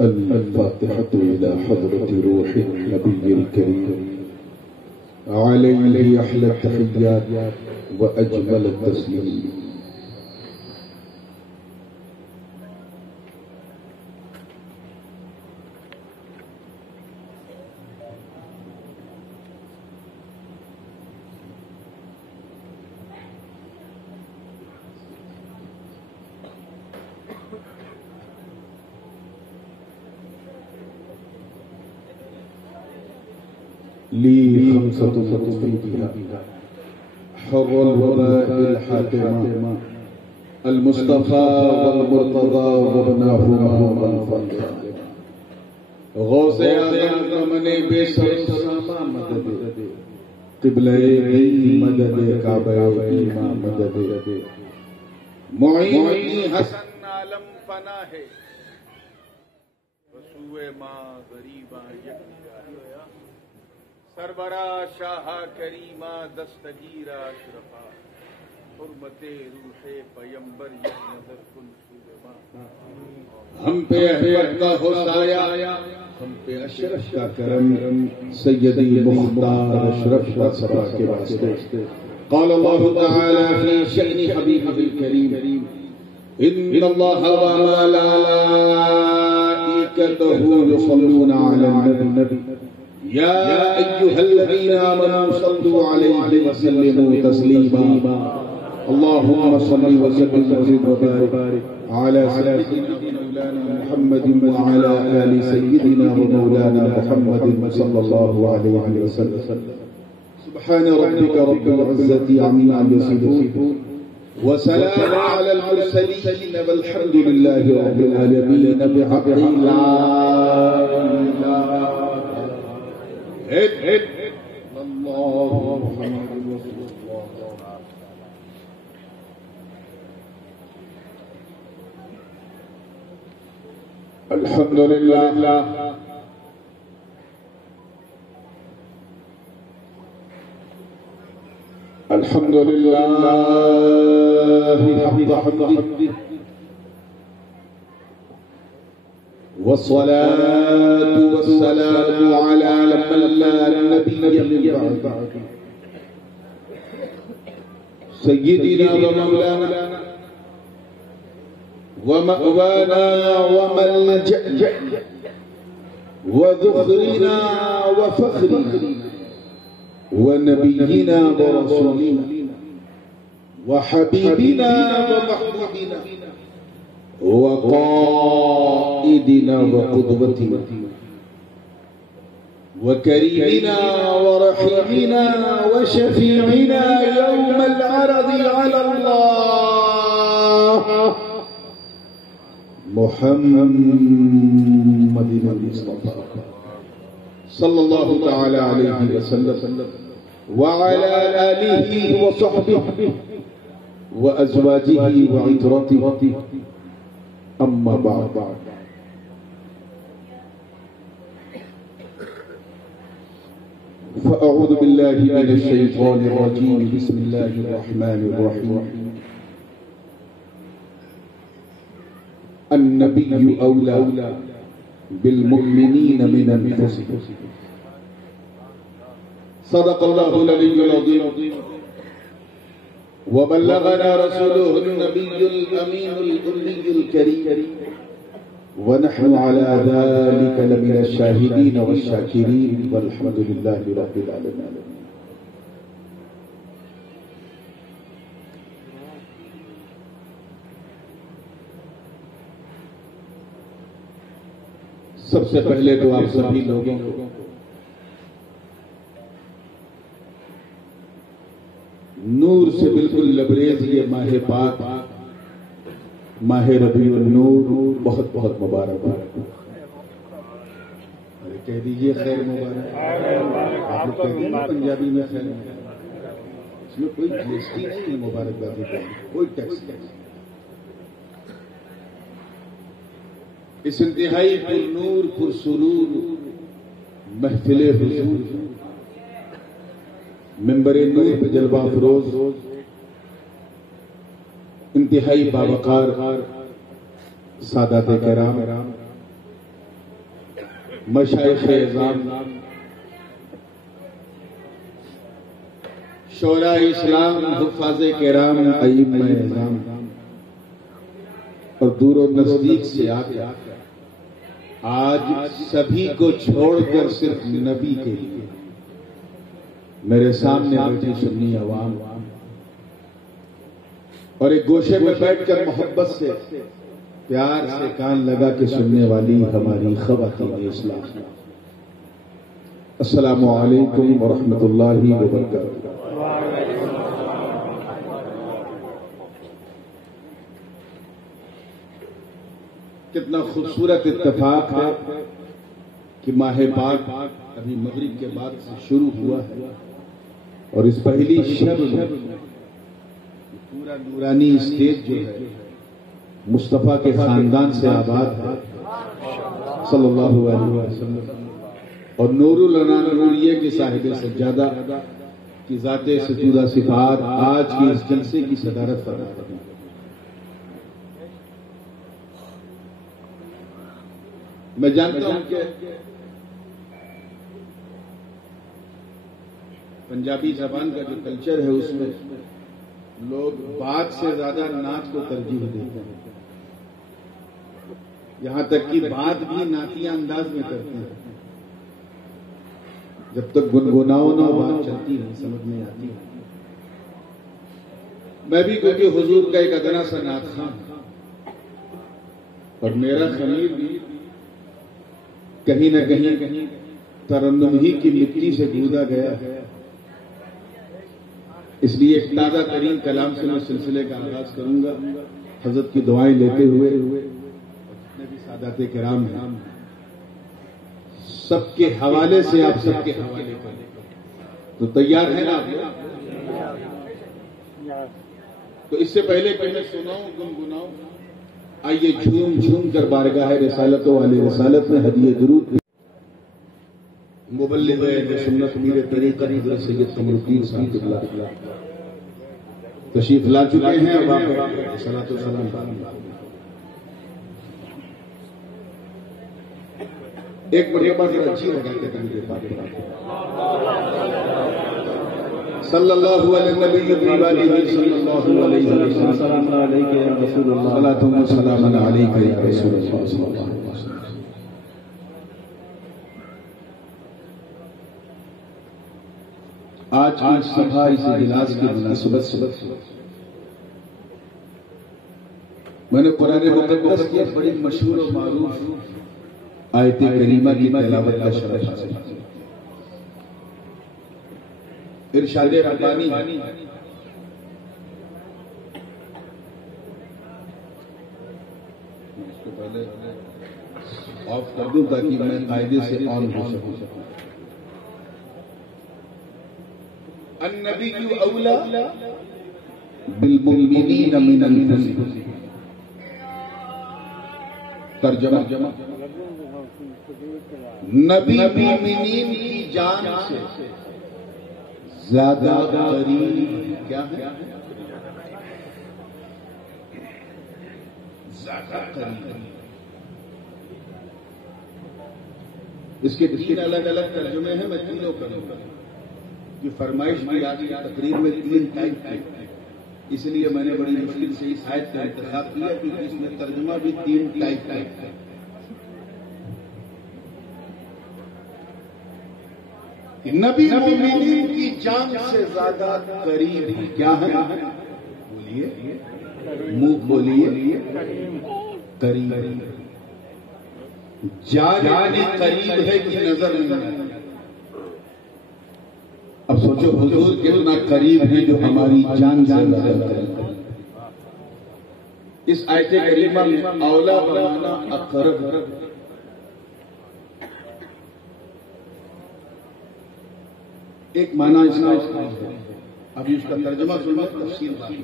الفاتحة إلى حضرة روح النبي الكريم عليه أحلى التحيات وأجمل التسليم. لي خمسة مقصودها حر الوباء الحاكمة المصطفى والمرتضى وابناهما الفاطمة غوث اعظم زمن بے سر سما مدد قبلہ مدد کعبہ مدد معین حسن عالم فنا ہے وسوء ما غریباں سربرا شاہ کریمہ دستگیرہ اشرفا حرمت روح پیمبر یک نظر کن سورما ہم پہ احمد کا ہو سایہ ہم پہ اشرف کا کرم سیدی مختار اشرف کا سبا کے واسطے قال اللہ تعالی فی شأن حبیبہ الکریم ان اللہ وملائکتہ یصلون علی النبی یا ایہا الذین آمنوا صلوا علیہ وسلموا تسلیما اللہم صل وسلم وبارک علی سیدنا مولانا محمد وعلی آل سیدنا ومولانا محمد صلی اللہ علیہ وسلم سبحان ربک رب العزة عما یصفون وسلام علی المرسلین والحمد للہ رب العالمین بحق لا الہ اللہ محمد رسول اللہ. الحمد للہ الحمد للہ حق حمدہ والصلاة والسلام على من لا نبي بعد سيدنا ومولانا ومأوانا وملجأ وذخرنا وفخرنا ونبينا ورسولنا وحبيبنا ومحبوبنا وقائدنا وقدوتنا وكريمنا ورحيمنا وشفيعنا يوم العرض على الله محمد المصطفى صلى الله تعالى عليه وسلم وعلى آله وصحبه وأزواجه وعترته أما بعد فأعوذ بالله من الشيطان الرجيم بسم الله الرحمن الرحيم النبي أولى بالمؤمنين من أنفسهم صدق الله العلي العظيم وبلغنا رسوله النبي الأمين الأمي الكريم ونحن على ذلك لمن الشاهدين والشاكرين والحمد لله رب العالمين. سب سے پہلے تو آپ سبھی لوگوں کو نور سے بالکل لبریز یہ ماہ پاک ماہ ربیع النور بہت بہت مبارک کہہ دیجئے خیر مبارک. آپ لوگ کہتے ہیں پنجابی میں خیر مبارک, اس میں کوئی جی ایس ٹی نہیں ہے مبارکبادی کا, کوئی ٹیکس نہیں. اس انتہائی پر نور پر سرور محفل حضور منبر نور پہ جلوہ افروز انتہائی باوقار سادات کرام، مشائخ اعظام، شعراء اسلام، حفاظ کرام، ائمہ اعظام اور دور و نزدیک سے آتے آج سبھی کو چھوڑ کر صرف نبی کے لیے میرے سامنے بیٹھی سنی عوام اور ایک گوشے میں بیٹھ کر محبت سے پیار سے کان لگا کے سننے والی ہماری خواتین اسلام، السلام علیکم ورحمۃ اللہ وبرکاتہ۔ کتنا خوبصورت اتفاق ہے کہ ماہ پاک ابھی مغرب کے بعد سے شروع ہوا ہے اور اس پہلی شب میں پورا نورانی اسٹیج جو ہے مصطفیٰ کے خاندان سے آباد ہے صلی اللہ علیہ وسلم، اور نور العنان نوریہ کے صاحب سجادہ کی ذات ستودہ صفات آج کے اس جلسے کی صدارت فرما رہی ہیں۔ میں جانتا ہوں کہ پنجابی زبان کا جو کلچر ہے اس میں لوگ بات سے زیادہ نعت کو ترجیح دیتے ہیں، یہاں تک کہ بات بھی نعتیہ انداز میں کرتے ہیں، جب تک گنگناؤ نہ بات چلتی نہیں سمجھ میں آتی ہے۔ میں بھی کیونکہ حضور کا ایک ادنا سا نعت خواں اور میرا خمیر بھی کہیں نہ کہیں ترنم ہی کی مٹی سے گودا گیا ہے، اس لیے ایک تازہ ترین کلام سے میں سلسلے کا آغاز کروں گا حضرت کی دعائیں لیتے ہوئے، جتنے بھی سادات کرام ہیں سب کے حوالے سے آپ سب کے حوالے پر تو تیار ہیں نا آپ؟ تو اس سے پہلے کہ میں سناؤں گنگناؤں، آئیے جھوم جھوم کر بارگاہ رسالت والے رسالت میں ہدیہ درود مبلغ سنت میر طریقہ حضرت سید قمر الدین صاحب اللہ تشریف لا چکے ہیں، اب آپ صلاۃ و سلام ایک مرتبہ ذرا اچھی لگا کے تنگے پاک صلی اللہ علیہ نبی وآلہ صلی اللہ علیہ وسلم، سلام علیکم یا رسول اللہ، صلاۃ و سلام علیکم یا رسول اللہ صلی اللہ علیہ وسلم۔ آج کی سبھا اس اجلاس کی مناسبت سے میں نے قرآن مقدس کی بڑی مشہور و معروف آیت کریمہ کی تلاوت کا شرف حاصل کیا۔ ارشاد ربانی اس کو پہلے آف کر دوں تاکہ میں قاعدے سے آن ہو سکوں۔ النبی اولا بالمؤمنین من انفسہم، ترجمہ نبی مومنین کی جان سے زیادہ قریب کیا ہے؟ زیادہ قریب۔ اس کے تین الگ الگ ترجمے ہیں، میں تینوں کروں گا۔ یہ فرمائش بھی آج کی تقریر میں تین ٹائپ ہے، اس لیے میں نے بڑی مشکل سے اس آیت کا انتخاب کیا کیونکہ اس میں ترجمہ بھی تین ٹائپ ہے۔ نبی مومنین کی جان سے زیادہ قریب کیا ہے؟ بولیے، منہ بولیے، قریب۔ جان قریب ہے کہ نظر نہیں؟ اب سوچو حضور کتنا قریب ہے جو ہماری جان سے زیادہ قریب ہے۔ اس آیت کریمہ میں اولا بمانا اقرب، ایک معنی اس کا ہے، ابھی اس کا ترجمہ سننا تفصیل باقی،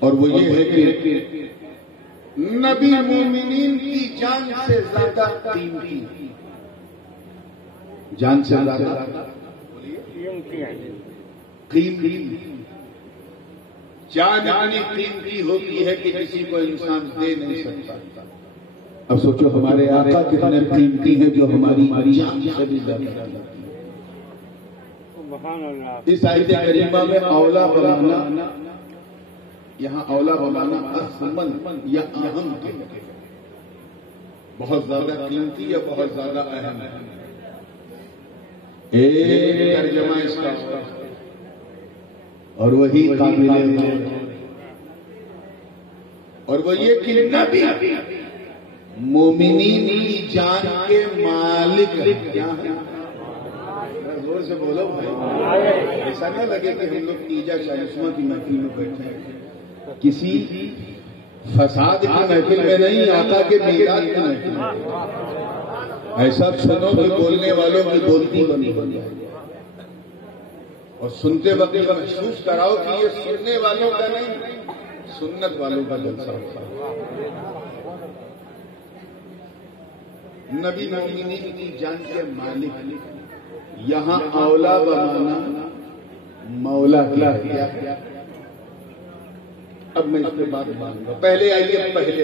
اور وہ یہ ہے کہ نبی مومنین کی جان سے زیادہ قیمتی، جان سے زیادہ قیمتی جان اتنی قیمتی ہوتی ہے کہ کسی کو انسان دے نہیں سکتا. اب سوچو ہمارے آقا کتنے قیمتی ہیں جو ہماری جان سے بھی زیادہ. اس آیت کریمہ میں اولا بنانا، یہاں اولا بنانا اصمن یا اہم کے بہت زیادہ قیمتی یا بہت زیادہ اہم ہے. ایک ترجمہ اس کا اور وہی قابل اور وہ یہ کہ نبی مومنین کی جان کے مالک کیا ہے. زور سے بولو بھائی، ایسا نہ لگے کہ ہم لوگ تیجا چالیسواں کی محفل میں بیٹھے ہیں، کسی فساد کی محفل میں نہیں، آقا کے میلاد کی محفل میں. ایسا سنو کہ بولنے والوں کی بولتی بنی بن جائے اور سنتے وقت محسوس کراؤ کہ یہ سننے والوں کا نہیں، سنت والوں کا جلسہ ہوتا ہے. نبی مومنین کی جان کے مالک، یہاں اولا بنانا مولا کیا. اب میں اس پہ بات مانوں گا. پہلے آئیے پہلے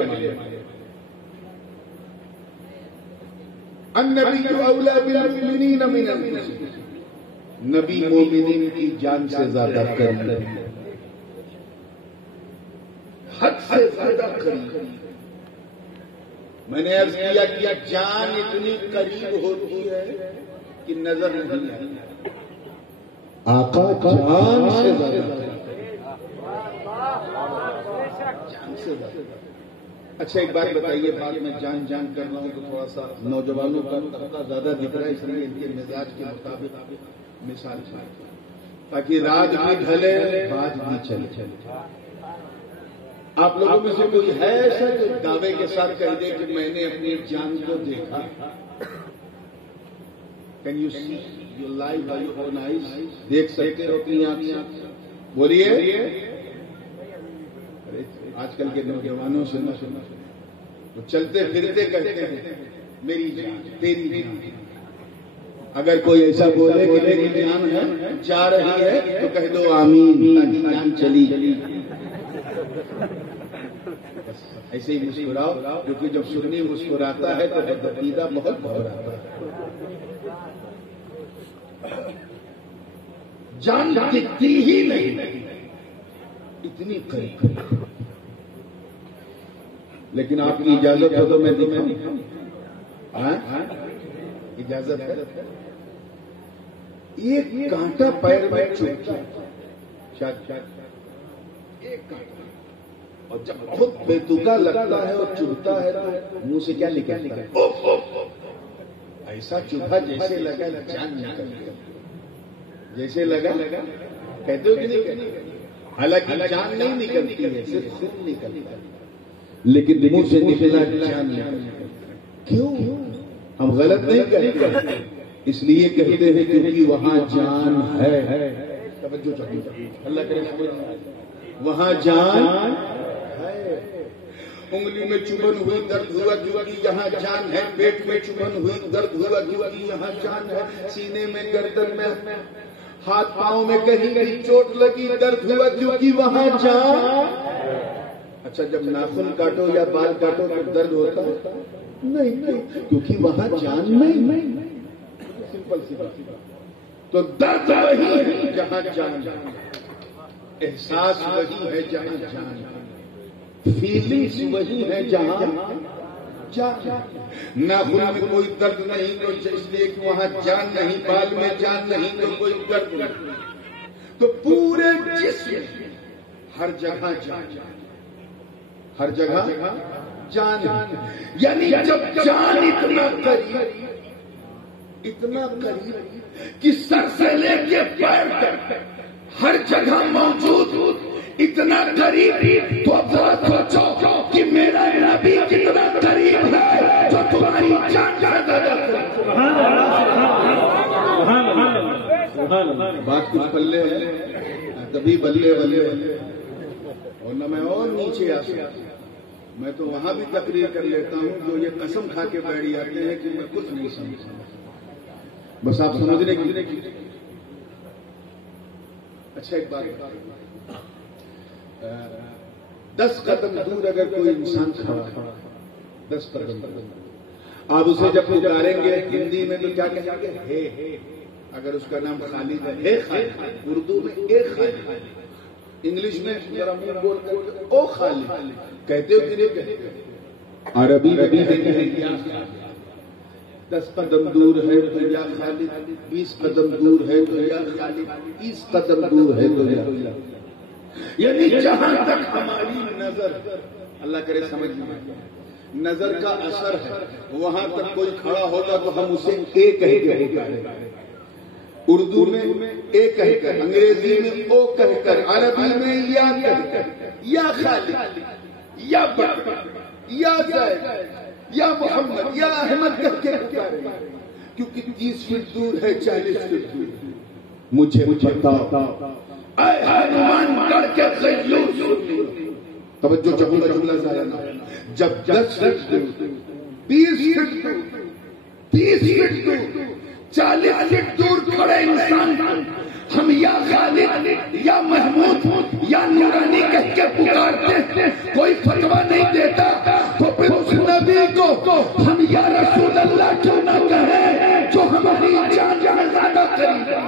النبی اولا بالمؤمنین من انفسہم، نبی مومنین کی جان سے زیادہ قریب، حد سے زیادہ قریب. میں نے عرض کیا کہ جان اتنی قریب ہوتی ہے کہ نظر نہیں آتی. آقا جان سے زیادہ، جان سے زیادہ. اچھا ایک بات بتائیے، بعد میں جان کر رہا ہوں تو تھوڑا سا نوجوانوں کا طبقہ زیادہ دکھ رہا ہے، اس لیے ان کے مزاج کے مطابق مثال تاکہ رات بھی ڈھلے بات بھی چلے. آپ لوگوں میں سے کوئی ہے ایسا جو دعوے کے ساتھ کہہ دے کہ میں نے اپنی جان کو دیکھا؟ Can you see your life by your own eyes? دیکھ سکتے ہو اپنی آنکھ سے؟ بولیے. آج کل کے نوجوانوں سے نہ سنا، وہ چلتے پھرتے کہتے ہیں میری جان، تیری جان. اگر کوئی ایسا بولے کہ میری جان ہے جا رہی ہے تو کہہ دو آمین، تاکہ جان چلی. ایسے ہی مسکراؤ، کیونکہ جب سنی مسکراتا ہے تو بدعقیدہ بہت گھبراتا ہے. جان دکھتی ہی نہیں، اتنی قریب. لیکن آپ کی اجازت ہو تو میں دکھاؤں؟ اجازت ہے؟ ایک کانٹا پیر میں چبھتا، ایک کانٹا، اور جب بہت بےتکا لگتا ہے اور چبھتا ہے تو منہ سے کیا نکلتا ہے؟ ایسا چبھا جیسے لگا جان نکل گیا. جیسے لگا کہتے ہو کہ نہیں کہتے؟ حالانکہ جان نہیں نکلتی ہے، صرف خون نکلتا ہے، لیکن منہ سے نکلا جان نکلتا. کیوں؟ ہم غلط نہیں کہتے، اس لیے کہتے ہیں کیونکہ وہاں جان ہے. توجہ چاہیے، اللہ کرے وہاں جان ہے. انگلی میں چبھن ہوئی درد ہوا کیونکہ یہاں جان ہے، پیٹ میں چبھن ہوئی درد ہوا کیونکہ یہاں جان ہے، سینے میں، گردن میں، ہاتھ پاؤں میں کہیں کہیں چوٹ لگی درد ہوا کیونکہ وہاں جان. اچھا جب ناخن کاٹو یا بال کاٹو تو درد ہوتا ہے؟ نہیں، کیونکہ وہاں جان نہیں. سمپل سی بات. تو درد وہی ہے جہاں جان، احساس وہی ہے جہاں جان، فیلنگس وہی ہے جہاں جان. ناخن میں کوئی درد نہیں تو اس لیے کہ وہاں جان نہیں، بال میں جان نہیں تو کوئی درد نہیں. تو پورے جسم ہر جگہ جان، ہر جگہ جان. یعنی جب جان اتنا قریب کہ سر سے لے کے پیر تک ہر جگہ موجود، اتنا قریب، تو اب سوچو کہ میرا نبی کتنا قریب ہے جو تمہاری جان کا زیادہ. بات کچھ پلے کبھی بلے اور نہ میں اور نیچے آ سکتا. میں تو وہاں بھی تقریر کر لیتا ہوں جو یہ قسم کھا کے بیٹھ جاتے ہیں کہ میں کچھ نہیں سمجھتا. بس آپ سمجھنے کی اچھا ایک بات، 10 قدم دور اگر کوئی انسان کھڑا، 10 قدم آپ اسے جب پکاریں گے ہندی میں تو کیا کہیں گے؟ ہے۔ اگر اس کا نام خالد ہے خالد، اردو میں ایک خالد، انگلش میں ذرا منہ بول کر کے او خالد کہتے ہو کہ نہیں کہتے؟ عربی میں بھی یا 10 قدم دور ہے تو یا خالد، 20 قدم دور ہے تو یا خالد، 30 قدم دور ہے تو یا، یعنی جہاں تک ہماری نظر، اللہ کرے سمجھ میں، نظر کا اثر ہے، وہاں تک کوئی کھڑا ہوگا تو ہم اسے ایک کہہ کے پکاریں گے، اردو میں ایک کہہ کر، انگریزی میں او کہہ کر، عربی میں یا کہہ کر، یا خالد، یا بکر، یا زید، یا محمد، یا احمد کہہ کے پکاریں گے، کیونکہ 30 فٹ دور ہے، 40 فٹ دور ہے۔ مجھے بتا اے ہنومان گڑھ کے غیور سن، توجہ جملہ ضائع نہ ہو، جب 10 فٹ دور، 20 فٹ دور، 30 فٹ دور، 40 فٹ دور کھڑے انسان ہم یا خالد یا محمود یا نورانی کہہ کے پکارتے ہیں، کوئی فتویٰ نہیں دیتا، تو پھر اس نبی کو ہم یا رسول اللہ کیوں نہ کہیں جو ہماری جان میں زیادہ قریب ہے۔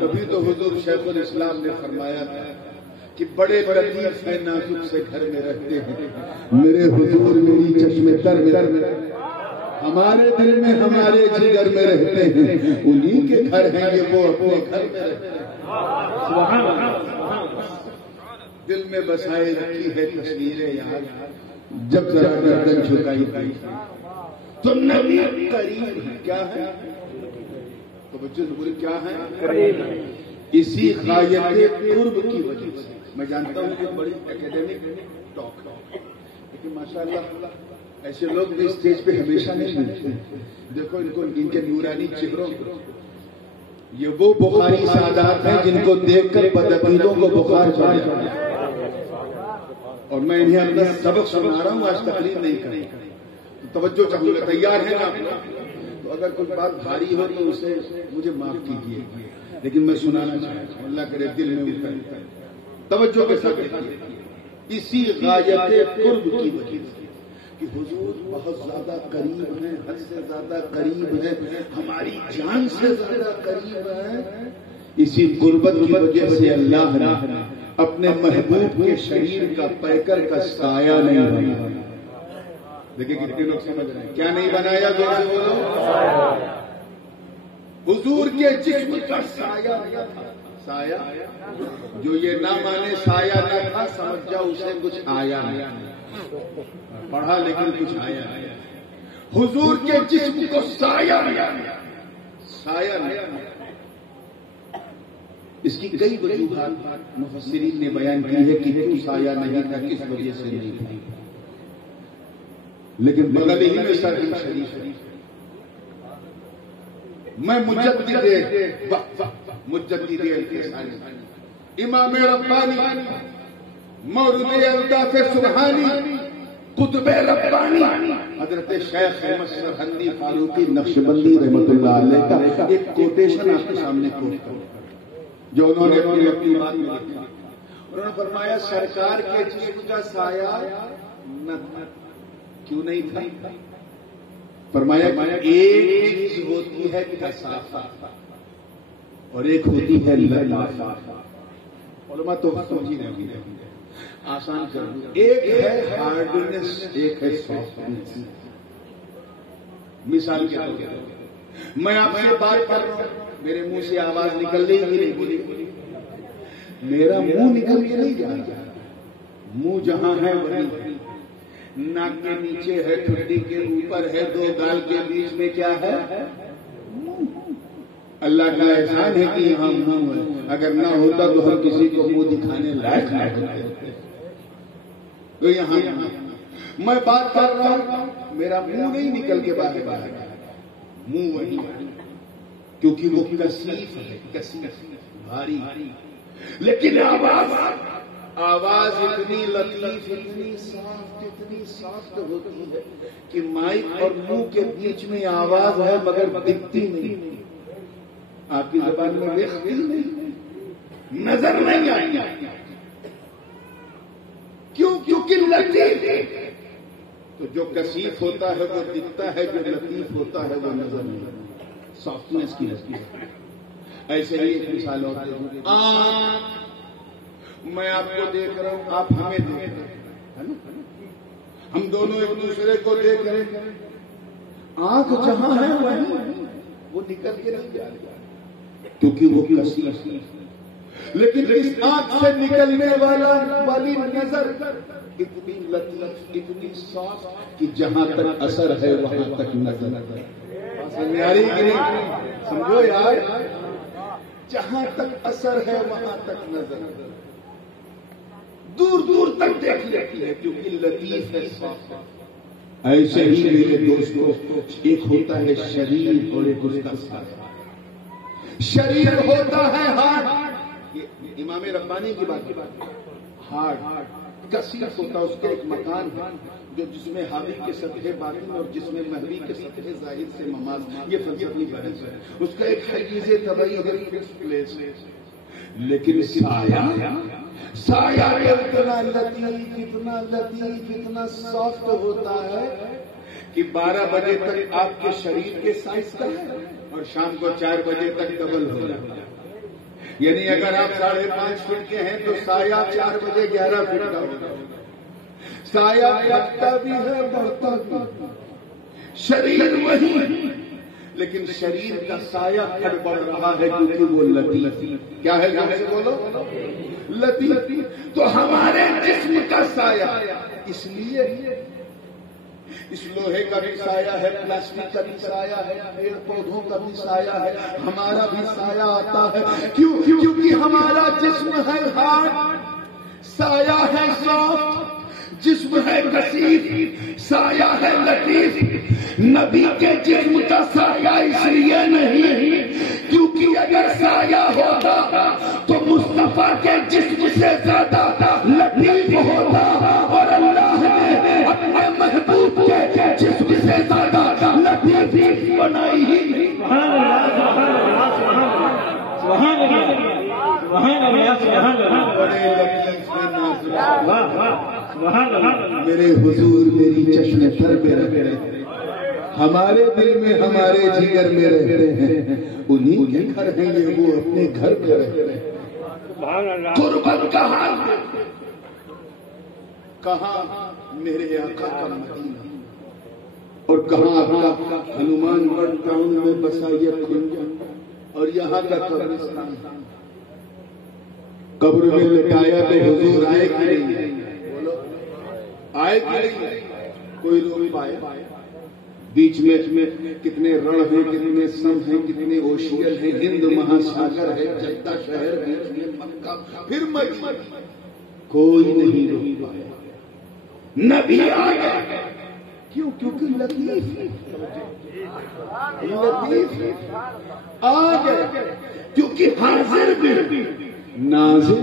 کبھی تو حضور شیخ الاسلام نے فرمایا تھا کہ بڑے لطیف ہیں نازک سے گھر میں رہتے ہیں، میرے حضور میری چشم تر میں، ہمارے دل میں ہمارے جگر میں رہتے ہیں، انہی کے گھر ہیں یہ، وہ اپنے گھر میں رہتے ہیں۔ دل میں بسائے رکھی ہے تصویریں یار، جب ذرا گردن جھکائی گئی تو نبی قریب ہے، کیا ہے؟ تو بچے بولے کیا ہے؟ اسی غایت قرب کی وجہ سے، میں جانتا ہوں کہ بڑی اکیڈمک ٹاک ہے، لیکن ماشاءاللہ ایسے لوگ بھی اسٹیج پہ ہمیشہ نہیں ملتے۔ دیکھو ان کے نورانی چہروں کو، یہ وہ بخاری سادات ہیں جن کو دیکھ کر بدعقیدوں کو بخار چڑھ جاتا ہے، اور میں انہیں اپنا سبق سنا رہا ہوں، آج تقریر نہیں کریں، توجہ چاہوں گا، تیار ہیں نا؟ تو اگر کوئی بات بھاری ہو تو اسے مجھے معاف کیجیے، لیکن میں سنانا چاہتا ہوں، اللہ کرے دل میں اتر، توجہ کے ساتھ دیکھیے، اسی غایت قرب کی وجہ سے کہ حضور بہت زیادہ قریب ہیں، حد سے زیادہ قریب ہیں، ہماری جان سے زیادہ قریب ہیں، اسی قربت کی وجہ سے اللہ نے اپنے محبوب کے شریر کا پیکر کا سایہ نہیں بنایا۔ دیکھیں کتنے لوگ سمجھ رہے ہیں، کیا نہیں بنایا؟ زور سے بولو، حضور کے جسم کا سایہ نہ تھا، سایہ جو یہ نہ مانے سایہ نہ تھا، سمجھ جاؤ اسے کچھ آیا نہیں، پڑھا لیکن کچھ آیا نہیں۔ حضور کے جسم کو سایہ نہیں، اس کی کئی وجوہات مفسرین نے بیان کی ہے کہ کیوں سایہ نہیں تھا، کس وجہ سے نہیں تھا، لیکن بغل ہی میں سر شریف میں مجدد امام ربانی مورد الطاف سبحانی قطب ربانی حضرت شیخ احمد سرہندی فاروقی نقشبندی رحمۃ اللہ علیہ کا ایک کوٹیشن آپ کے سامنے کوٹ کروں جو انہوں نے اپنی بات میں لکھا۔ انہوں نے فرمایا سرکار کے جسم کا سایہ نہ تھا، کیوں نہیں تھا؟ فرمایا ایک چیز ہوتی ہے کثافت اور ایک ہوتی ہے لطافت۔ علماء تو سمجھ ہی نہیں رہے، آسان کر دوں، ایک ہے ہارڈنس، ایک ہے سافٹنس۔ مثال کے طور پر میں آپ سے بات کر رہا ہوں، میرے منہ سے آواز نکل رہی ہے، نہیں، میرا منہ نکل کے نہیں جا رہا، منہ جہاں ہے وہیں، ناک کے نیچے ہے، ٹھڈی کے اوپر ہے، دو گال کے بیچ میں کیا ہے؟ اللہ کا احسان ہے کہ یہاں منہ ہے، اگر نہ ہوتا تو ہم کسی کو منہ دکھانے لائق نہ ہوتے۔ تو یہاں میں بات کر رہا ہوں، میرا منہ نہیں نکل کے باہر منہ وہی، کیونکہ وہ کثیف ہے، کثیف بھاری، لیکن آواز آواز اتنی لطیف، اتنی صاف ہوتی ہے کہ مائک اور منہ کے بیچ میں آواز ہے مگر دکھتی نہیں. آپ کی زبان میں دیکھتی نہیں، نظر نہیں آئی. کیونکہ لطیف. تو جو کثیف ہوتا ہے وہ دکھتا ہے، جو لطیف ہوتا ہے وہ نظر نہیں آتا. سافٹنیس کی لطیف. ایسے ہی ایک مثال ہوتی ہے. میں آپ کو دیکھ رہا ہوں، آپ ہمیں دیکھ رہے ہیں، ہم دونوں ایک دوسرے کو دیکھ رہے ہیں. آنکھ جہاں ہے وہ نکل کے نہیں جا رہی کیونکہ وہ کثیف. لیکن اس آنکھ سے نکلنے والی نظر اتنی لطیف، اتنی صاف کہ جہاں تک اثر ہے وہاں تک نظر. سمجھو یار، جہاں تک اثر ہے وہاں تک نظر، دور دور تک دیکھ لیتی ہے کیونکہ لطیف ہے، صاف. ایسے ہی میرے دوستوں، ایک ہوتا ہے شریر اور ایک اس کا سایہ. شریر ہوتا ہے ہارٹ، امام ربانی کی بات. ہارٹ کثیف ہوتا ہے، اس کا ایک مکان ہے جو جس میں حاوی کے سطح باطن اور جس میں مہوی کے سطح ظاہر سے مماز. یہ فلسفی بحث ہے. اس کا ایک حیز طبعی اور فکس پلیس ہے. لیکن سایہ اتنا لطیف، اتنا سافٹ ہوتا ہے کہ 12 بجے تک آپ کے شریر کے سائز کا ہے اور شام کو 4 بجے تک ڈبل ہو جاتا ہے. یعنی اگر آپ 5.5 فٹ کے ہیں تو سایہ 4 بجے 11 فٹ کا ہوگا. سایہ گھٹتا بھی ہے، بڑھتا بھی. شریر وہی، لیکن شریر کا سایہ گھٹ بڑھ رہا ہے کیونکہ وہ لطیف. کیا ہے بولو؟ لطیف. تو ہمارے جسم کا سایہ اس لیے اس لوہے کا بھی سایہ ہے، پلاسٹک کا بھی سایہ ہے، پیڑ پودوں کا بھی سایہ ہے، ہمارا بھی سایہ آتا ہے. کیونکہ ہمارا جسم ہے ہارڈ، سایہ ہے سافٹ. جسم ہے کثیف، سایہ ہے لطیف. نبی کے جسم کا سایہ اس لیے نہیں کیونکہ اگر سایہ ہوتا تو مصطفیٰ کے جسم سے زیادہ لطیف ہوتا، اور اللہ نے اپنے محبوب کے جسم سے زیادہ لطیف بنائی ہی. میرے حضور میری چشم تر میں رہتے ہیں، ہمارے دل میں، ہمارے جگر میں رہتے ہیں. انہیں کے گھر ہیں یہ، وہ اپنے گھر میں رہتے ہیں. قربت کا حال کہاں میرے آقا کا مدینہ، اور کہاں آپ کا ہنومان گڑھ ٹاؤن میں بسا یہ کنج، اور یہاں کا قبرستان. قبر میں لٹایا تو حضور آئے کہ نہیں؟ آئے کہ نہیں؟ کوئی روک پایا؟ بیچ میں کتنے رڑ ہیں، کتنے سم ہیں، کتنے اوشین ہیں، ہند مہاساگر ہے، جدہ شہر بیچ میں، مکہ پھر مدینہ، کوئی نہیں روک پایا. نبی آ گیا. کیونکہ لطیف آ گئے، کیونکہ حاضر بھی ناظر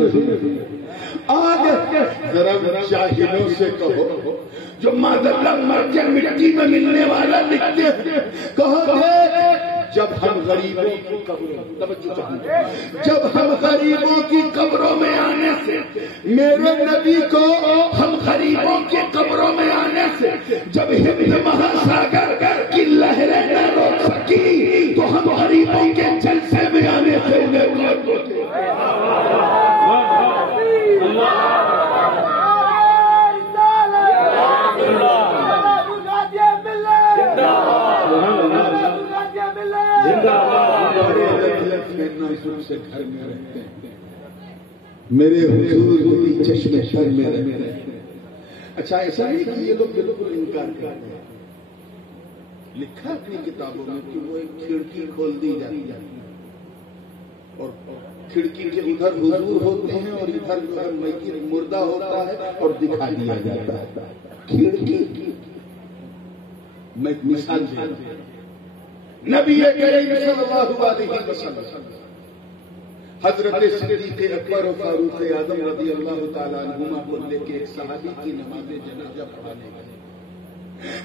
آ گئے. ذرا جاہلوں سے کہو جو مادر مر کے مٹی میں ملنے والا لکھتے ہیں، کہو گے جب ہم غریبوں کی قبروں، جب ہم غریبوں کی قبروں میں آنے سے، میرے نبی کو ہم غریبوں کی قبروں میں آنے سے جب ہند مہاساگر کی لہریں نہ روک سکی تو ہم غریبوں کے جلسے میں آنے سے انہیں روک دیں. سے گھر میں رہتے ہیں، میرے حضور میری چشم تر میں رہتے ہیں. اچھا ایسا نہیں کہ یہ لوگ بالکل انکار کرتے ہیں. لکھا اپنی کتابوں میں کہ وہ ایک کھڑکی کھول دی جاتی ہے اور کھڑکی کے ادھر حضور ہوتے ہیں اور ادھر میت مردہ ہوتا ہے اور دکھا دیا جاتا ہے. کھڑکی میں مثال دے نبی کریم صلی اللہ علیہ وسلم حضرت صدیق اکبر و فاروق اعظم رضی اللہ تعالیٰ عنہما کو لے کے ایک صحابی کی نماز جنازہ پڑھانے گئے.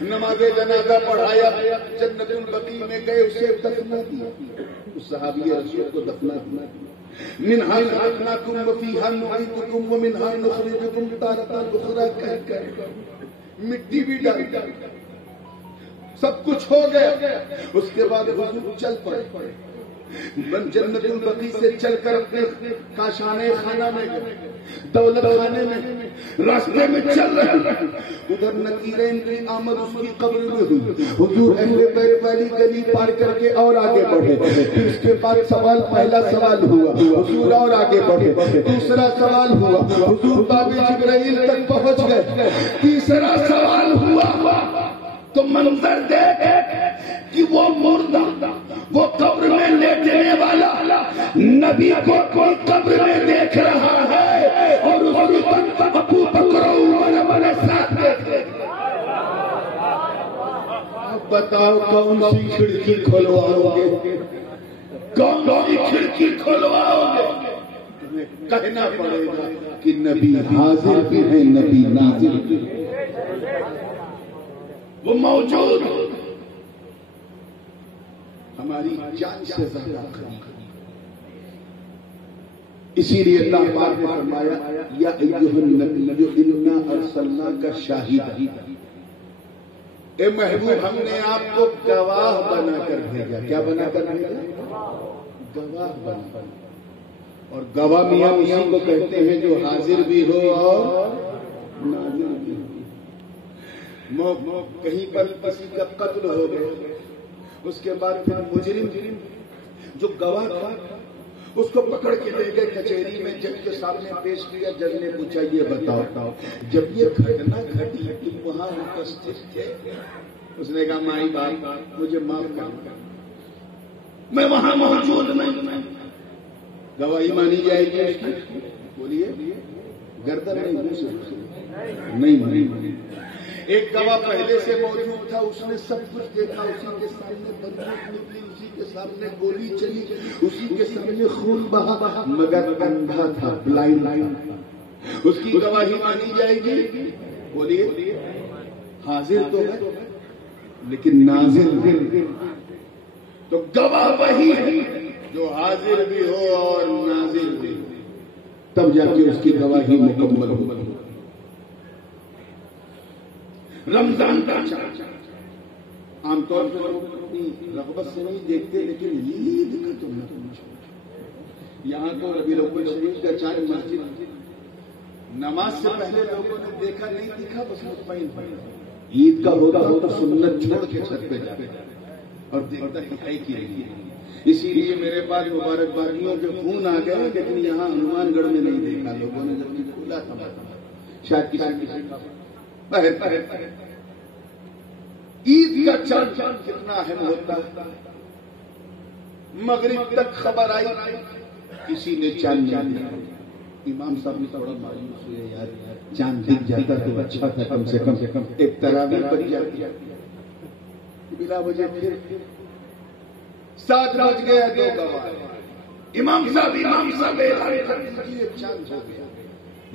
نماز جنازہ پڑھایا, جنت البقیع میں گئے, اسے دفنا دیا. اس صحابی رسول کو دفنا دیا. منہا خلقناکم وفیہا نعیدکم ومنہا نخرجکم تارۃ اخری کہہ کر مٹی بھی ڈال کر سب کچھ ہو گیا. اس کے بعد حضور چل پڑے, جنت البقیع سے چل کر اپنے کاشانے خانہ میں گئے, دولت خانے میں. راستے میں چل رہے, ادھر نکیرین کی آمد اس کی قبر میں ہوئی. حضور اہل بیت والی گلی پار کر کے اور آگے بڑھے. پھر اس کے بعد سوال, پہلا سوال ہوا, حضور اور آگے بڑھے. دوسرا سوال ہوا, حضور باب جبرائیل تک پہنچ گئے. تیسرا سوال ہوا تو منظر دیکھ کہ وہ مردہ, وہ قبر میں لیٹنے والا نبی کو کوئی قبر میں دیکھ رہا ہے, اور اس وقت ابو بکر و عمر ہمارے ساتھ دیکھ رہے. بتاؤ کون سی کھڑکی کھلواؤ گے, کون سی کھڑکی کھلواؤ گے؟ کہنا پڑے گا کہ نبی حاضر بھی ہے, نبی ناظر بھی ہے, وہ موجود ہماری جان سے زیادہ قریب. اسی لیے اللہ پاک نے فرمایا یا ایھا النبی انا ارسلناک شاہدا, اے محبوب ہم نے آپ کو گواہ بنا کر بھیجا. کیا بنا کر بھیجا؟ گواہ بنا. اور گواہ میاں اسی کو کہتے ہیں جو حاضر بھی ہو اور ناظر بھی ہو. کہیں پر کسی کا قتل ہو گیا, اس کے بعد پھر مجرم جو گواہ تھا اس کو پکڑ کے لے گئے کچہری میں, جج کے سامنے پیش کیا. جج نے پوچھا یہ بتاؤ جب یہ گھٹنا گھٹی تم وہاں اپستھت تھے؟ اس نے کہا مائی باپ مجھے معاف کرنا, میں وہاں موجود نہیں. گواہی مانی جائے گی اس کی؟ بولیے گردن نہیں مانی. ایک گواہ پہلے سے موجود تھا, اس نے سب کچھ دیکھا, اسی کے سامنے بندوق نکلی, اسی کے سامنے گولی چلی, اسی کے سامنے خون بہا, مگر اندھا تھا, بلائنڈ. اس کی گواہی مانی جائے گی؟ بولیے حاضر تو ہے لیکن ناظر. تو گواہ وہی ہے جو حاضر بھی ہو اور ناظر بھی ہو, تب جا کے اس کی گواہی مکمل ہو. رمضان کا عام طور پر لوگ اپنی رغبت سے نہیں دیکھتے, لیکن عید کا تو نہ پوچھو. یہاں تو ربیع الاول شریف کا چار مسجد نماز سے پہلے لوگوں نے دیکھا نہیں دکھا, بس مطمئن پڑے. عید کا ہوتا ہو تو سنت چھوڑ کے چھت پہ جاتے اور دیکھتا ہے کہ نہیں. اسی لیے میرے پاس مبارکبادیوں کے خون آ گئے, لیکن یہاں ہنومان گڑھ میں نہیں دیکھا لوگوں نے, جب کھولا تھا شاید کسی کا عید کا چاند کتنا اہم ہوتا ہے. مغرب تک خبر آئی کسی نے چاند جان لیا. امام صاحب بھی تھوڑا مایوس ہوئے, یار چاند دکھ جاتا تو اچھا تھا, کم سے کم ایک تراویح پڑھ جاتی. بلا وجہ پھر 7 بج گیا, 2 گواہ. امام صاحب اعلان کر دیجیے چاند ہو گیا.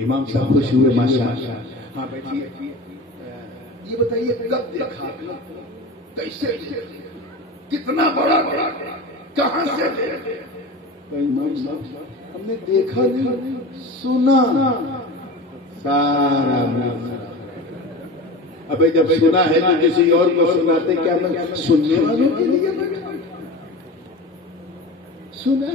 امام صاحب خوش ہوئے, ماشاءاللہ. ہاں بیٹھیے, یہ بتائیے کب دیکھا, کیسے, کتنا بڑا, کہاں سے دیکھا؟ امام صاحب ہم نے دیکھا نہیں, سنا. سارا ابھی جب سنا ہے تو کسی اور کو سناتے, کیا میں سننے والوں کے لیے سنا.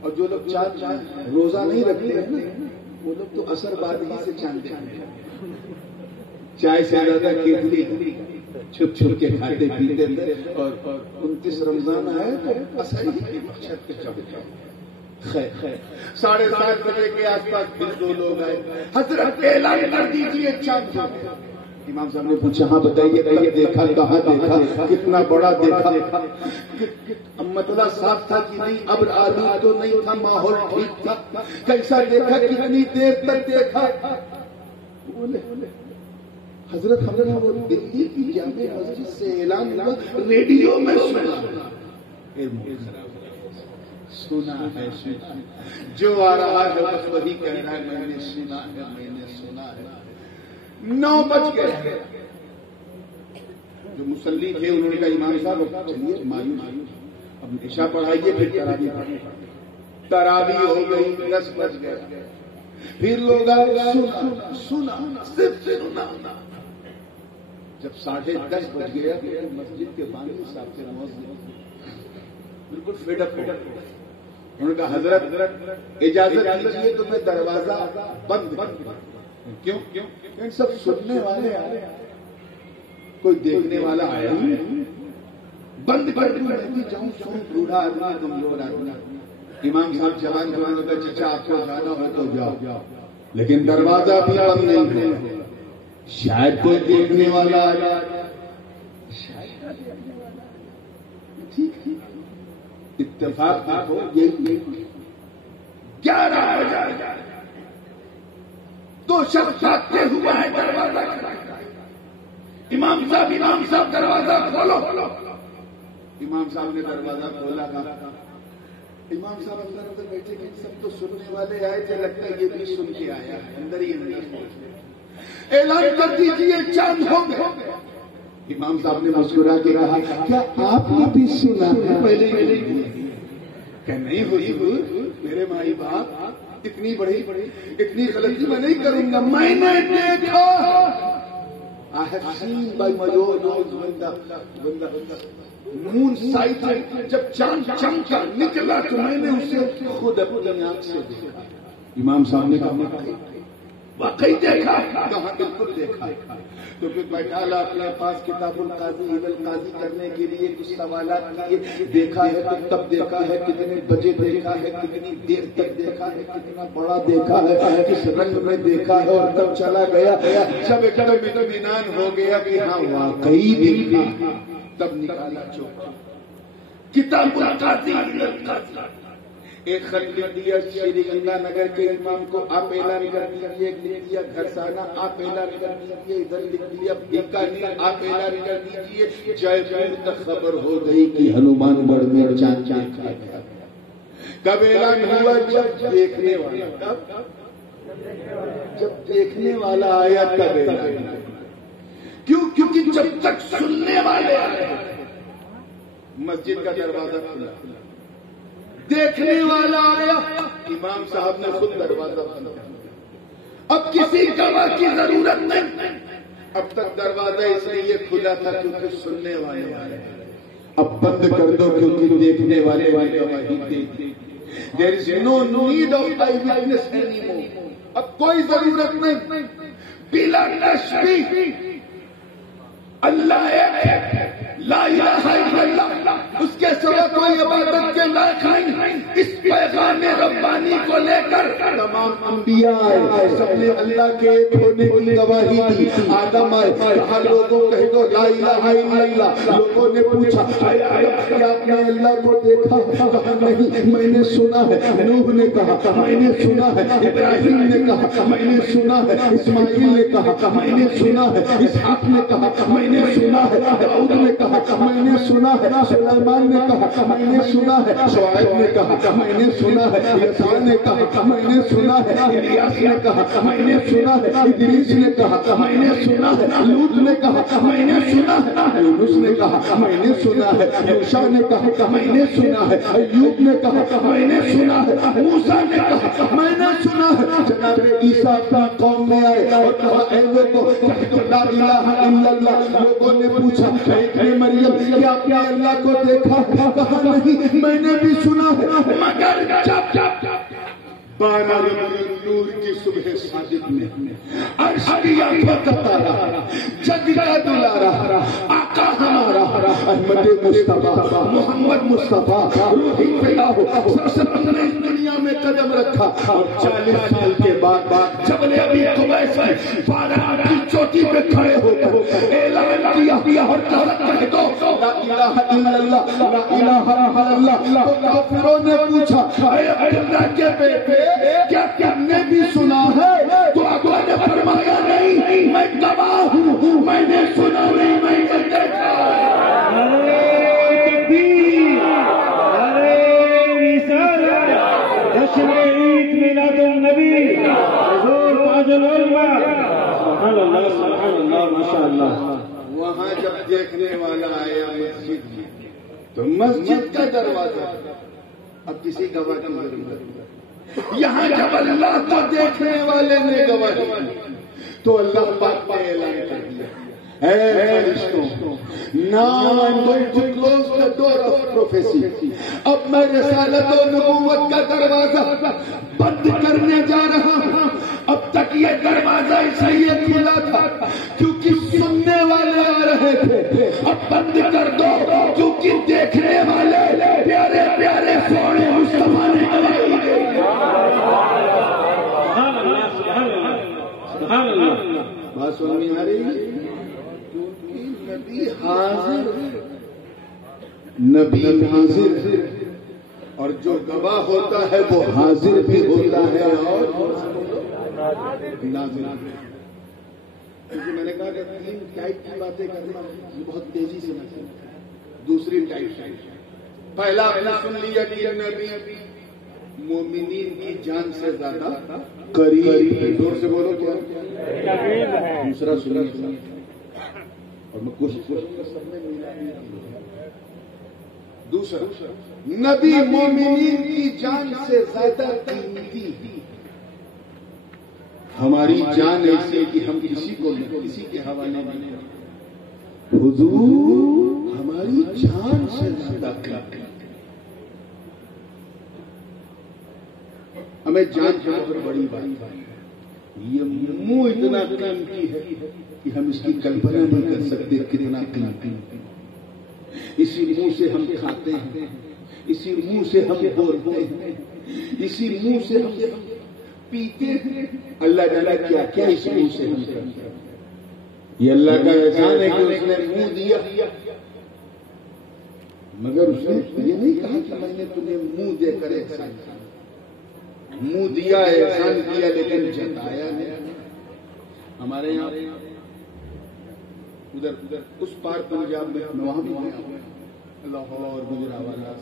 اور جو لوگ چاند روزہ نہیں رکھتے ہیں وہ لوگ تو اثر بعد ہی سے چاند ہیں. چائے سے زیادہ کیتلی چھپ چھپ کے کھاتے پیتے تھے, اور 29 رمضان آئے تو اثر ہی چھت پہ چڑھ گئے. 7:30 بجے کے آس پاس پھر 2 لوگ آئے, حضرت اعلان کر دیجیے چاند ہو گیا. امام صاحب نے پوچھا ہاں بتائیے کب دیکھا, کہاں دیکھا, کتنا بڑا دیکھا, مطلب صاف تھا کہ نہیں, اب آلود تو نہیں تھا, ماحول ٹھیک تھا, کیسا دیکھا, کتنی دیر تک دیکھا؟ بولے حضرت ہم نے وہ دلی کی جامع مسجد سے اعلان ہوا, ریڈیو میں سنا. سنا ہے جو آ رہا ہے بس وہی کہہ رہا ہے میں نے سنا ہے میں نے سنا ہے 9 بج گئے جو مصلی تھے انہوں نے کہا امام صاحب چلیے مایوس اب عشاء پڑھائیے پھر تراویح ہو گئی 10 بج گئے پھر لوگ آئے سنا صرف سنا جب 10:30 بج گیا تو مسجد کے بانی صاحب کے موضوع بالکل فیڈ اپ انہوں نے کہا حضرت اجازت دیجیے تو میں دروازہ بند کیوں ان سب سننے والے آئے کوئی دیکھنے والا آیا بند کر جاؤں سن بوڑھا آدمی کمزور آدمی امام صاحب جوان کا چچا آپ کو جانا ہو تو جاؤ لیکن دروازہ بھی بند نہیں ہے شاید کوئی دیکھنے والا آیا ٹھیک اتفاق دیکھو یہی 11 بجے 2 شخص آتے ہوا ہے دروازہ امام صاحب دروازہ کھولو امام صاحب نے دروازہ کھولا تھا امام صاحب اندر بیٹھے کہ سب تو سننے والے آئے تھے لگتا ہے یہ بھی سن کے آیا اندر ہی اعلان کر دیجیے چاند ہو گئے امام صاحب نے مسکرا کے کہا کیا آپ نے بھی سنا ہے پہلے کہ نہیں ہوئی میرے مائی باپ اتنی بڑی اتنی غلطی میں نہیں کروں گا میں نے دیکھا مون سائٹ جب چاند چمکا نکلا تو میں نے اسے خود اپنی آنکھ سے دیکھا امام صاحب نے کہا واقعی دیکھا کہاں بالکل دیکھا تو پھر بیٹھا اپنے پاس کتاب القاضی القاضی کرنے کے لیے کچھ سوالات کیے دیکھا ہے تو تب دیکھا ہے کتنے بجے دیکھا ہے کتنی دیر تک دیکھا ہے کتنا بڑا دیکھا ہے کس رنگ میں دیکھا ہے اور تب چلا گیا جب ایک دم اطمینان ہو گیا کہ ہاں واقعی دیکھا تب نکالا چوکا کتاب القاضی ایک خط لکھ دیا شری گنگا نگر کے امام کو آپ اعلان کر دیجیے لکھ دیا گھرسانہ آپ اعلان کر دیجیے ادھر لکھ دیا بیکانیر آپ اعلان کر دیجیے جے پور تک خبر ہو گئی کہ ہنومان گڑھ میں چاند دیکھا گیا کب اعلان ہوا جب دیکھنے والا جب دیکھنے والا آیا تب اعلان کیونکہ جب تک سننے والے آئے مسجد کا دروازہ کھلا دیکھنے والا آیا امام صاحب نے خود دروازہ بند کیا اب کسی گواہ کی ضرورت نہیں اب تک دروازہ اس لیے کھلا تھا کیونکہ سننے والے آئے اب بند کر دو کیونکہ دیکھنے والے گواہی دیتے There is no need of eyewitness anymore. اب کوئی ضرورت نہیں بلا تشبیہ اللہ ہے لا الہ الا اللہ اس کے سوا کوئی عبادت کے لائق نہیں اس پیغام ربانی کو لے کر تمام انبیاء آئے سب نے اللہ کے ایک ہونے کی گواہی دی آدم آئے کہا لوگوں کہہ دو لا الہ الا اللہ لوگوں نے پوچھا کیا آپ نے اللہ کو دیکھا کہا نہیں میں نے سنا ہے نوح نے کہا میں نے سنا ہے ابراہیم نے کہا میں نے سنا ہے اسماعیل نے کہا میں نے سنا ہے اسحاق نے کہا میں نے سنا ہے داؤد نے کہا میں نے سنا ہے سلیمان نے کہا میں نے سنا ہے شعیب نے کہا میں نے سنا ہے یسوع نے کہا میں نے سنا ہے الیاس نے کہا میں نے سنا ہے ادریس نے کہا میں نے سنا ہے لوط نے کہا میں نے سنا ہے یونس نے کہا میں نے سنا ہے موسیٰ نے کہا میں نے سنا ہے ایوب نے کہا میں نے سنا ہے موسیٰ نے کہا میں نے سنا ہے جناب عیسیٰ اپنی قوم میں آئے اور کہا اے لوگوں لا الہ الا اللہ لوگوں نے پوچھا مریم کیا آپ نے اللہ کو دیکھا کہا نہیں میں نے بھی سنا ہے مگر جب بارہ نور کی صبح صادق میں عرش کی آفت تارا جگ کا دلارا آقا ہمارا احمد مصطفیٰ محمد مصطفیٰ روحی پیدا ہو سرسبت نے اس دنیا میں قدم رکھا اور 40 سال کے بعد جبل ابی قبیس میں بارہ کی چوٹی پہ کھڑے ہو کر اعلان کیا اور کہہ دو لا الہ الا اللہ لا الہ الا اللہ تو کافروں نے پوچھا اے عبداللہ کے بیٹے کیا تم نے بھی سنا ہے تو آقا نے فرمایا نہیں میں گواہ ہوں میں نے سنا نہیں میں نے دیکھا ارے تکبیر ارے رسالت اللہ ماشاء اللہ. وہاں جب دیکھنے والا آیا مسجد میں تو مسجد کا دروازہ اب کسی گواہ کی ضرورت نہیں. یہاں جب اللہ کو دیکھنے والے نے گواہ دی تو اللہ پاک نے اعلان کر دیا اے فرشتوں now I'm going to close the door of prophecy. اب میں رسالت و نبوت کا دروازہ بند کرنے جا رہا ہوں. اب تک یہ دروازہ اس لیے کھلا تھا کیونکہ سننے والے آ رہے تھے. اب بند کر دو کیونکہ دیکھنے والے پیارے پیارے سونے مصطفیٰ نے گواہی دی. بات سمجھ میں آ رہی ہے؟ نبی حاضر اور جو گواہ ہوتا ہے وہ حاضر بھی ہوتا ہے اور ناظر. کیونکہ میں نے کہا کہ 3 ٹائپ کی باتیں کرنا بہت تیزی سے نہ. دوسری ٹائپ پہلا سن لیا کہ نبی مومنین کی جان سے زیادہ قریب. زور سے بولو کیا. دوسرا سنیے اور میں کوشش سب میں ملانے کی. دوسرا نبی مومنین کی جان سے زیادہ قیمتی. ہماری جان ایسی کہ ہم کسی کو کسی کے حوالے نہیں کریں. حضور ہماری جان سے زیادہ قیمتی. ہمیں جان کی بہت بڑی بات ہے. یہ منہ اتنا قیمتی ہے کہ ہم اس کی کلپنا نہیں کر سکتے کتنا قیمتی. اسی منہ سے ہم کھاتے ہیں, اسی منہ سے ہم بولتے ہیں, اسی منہ سے ہم پیتے ہیں. اللہ جانے کیا کیا اس منہ سے ہم کرتے ہیں. یہ اللہ کا احسان ہے کہ اس نے منہ دیا, مگر اس نے یہ نہیں کہا کہ میں نے تمہیں منہ دے کر احسان کیا. منہ دیا احسان کیا لیکن جتایا نہیں. ہمارے یہاں ادھر اس پار پنجاب میں وہاں بھی لاہور گجرانوالہ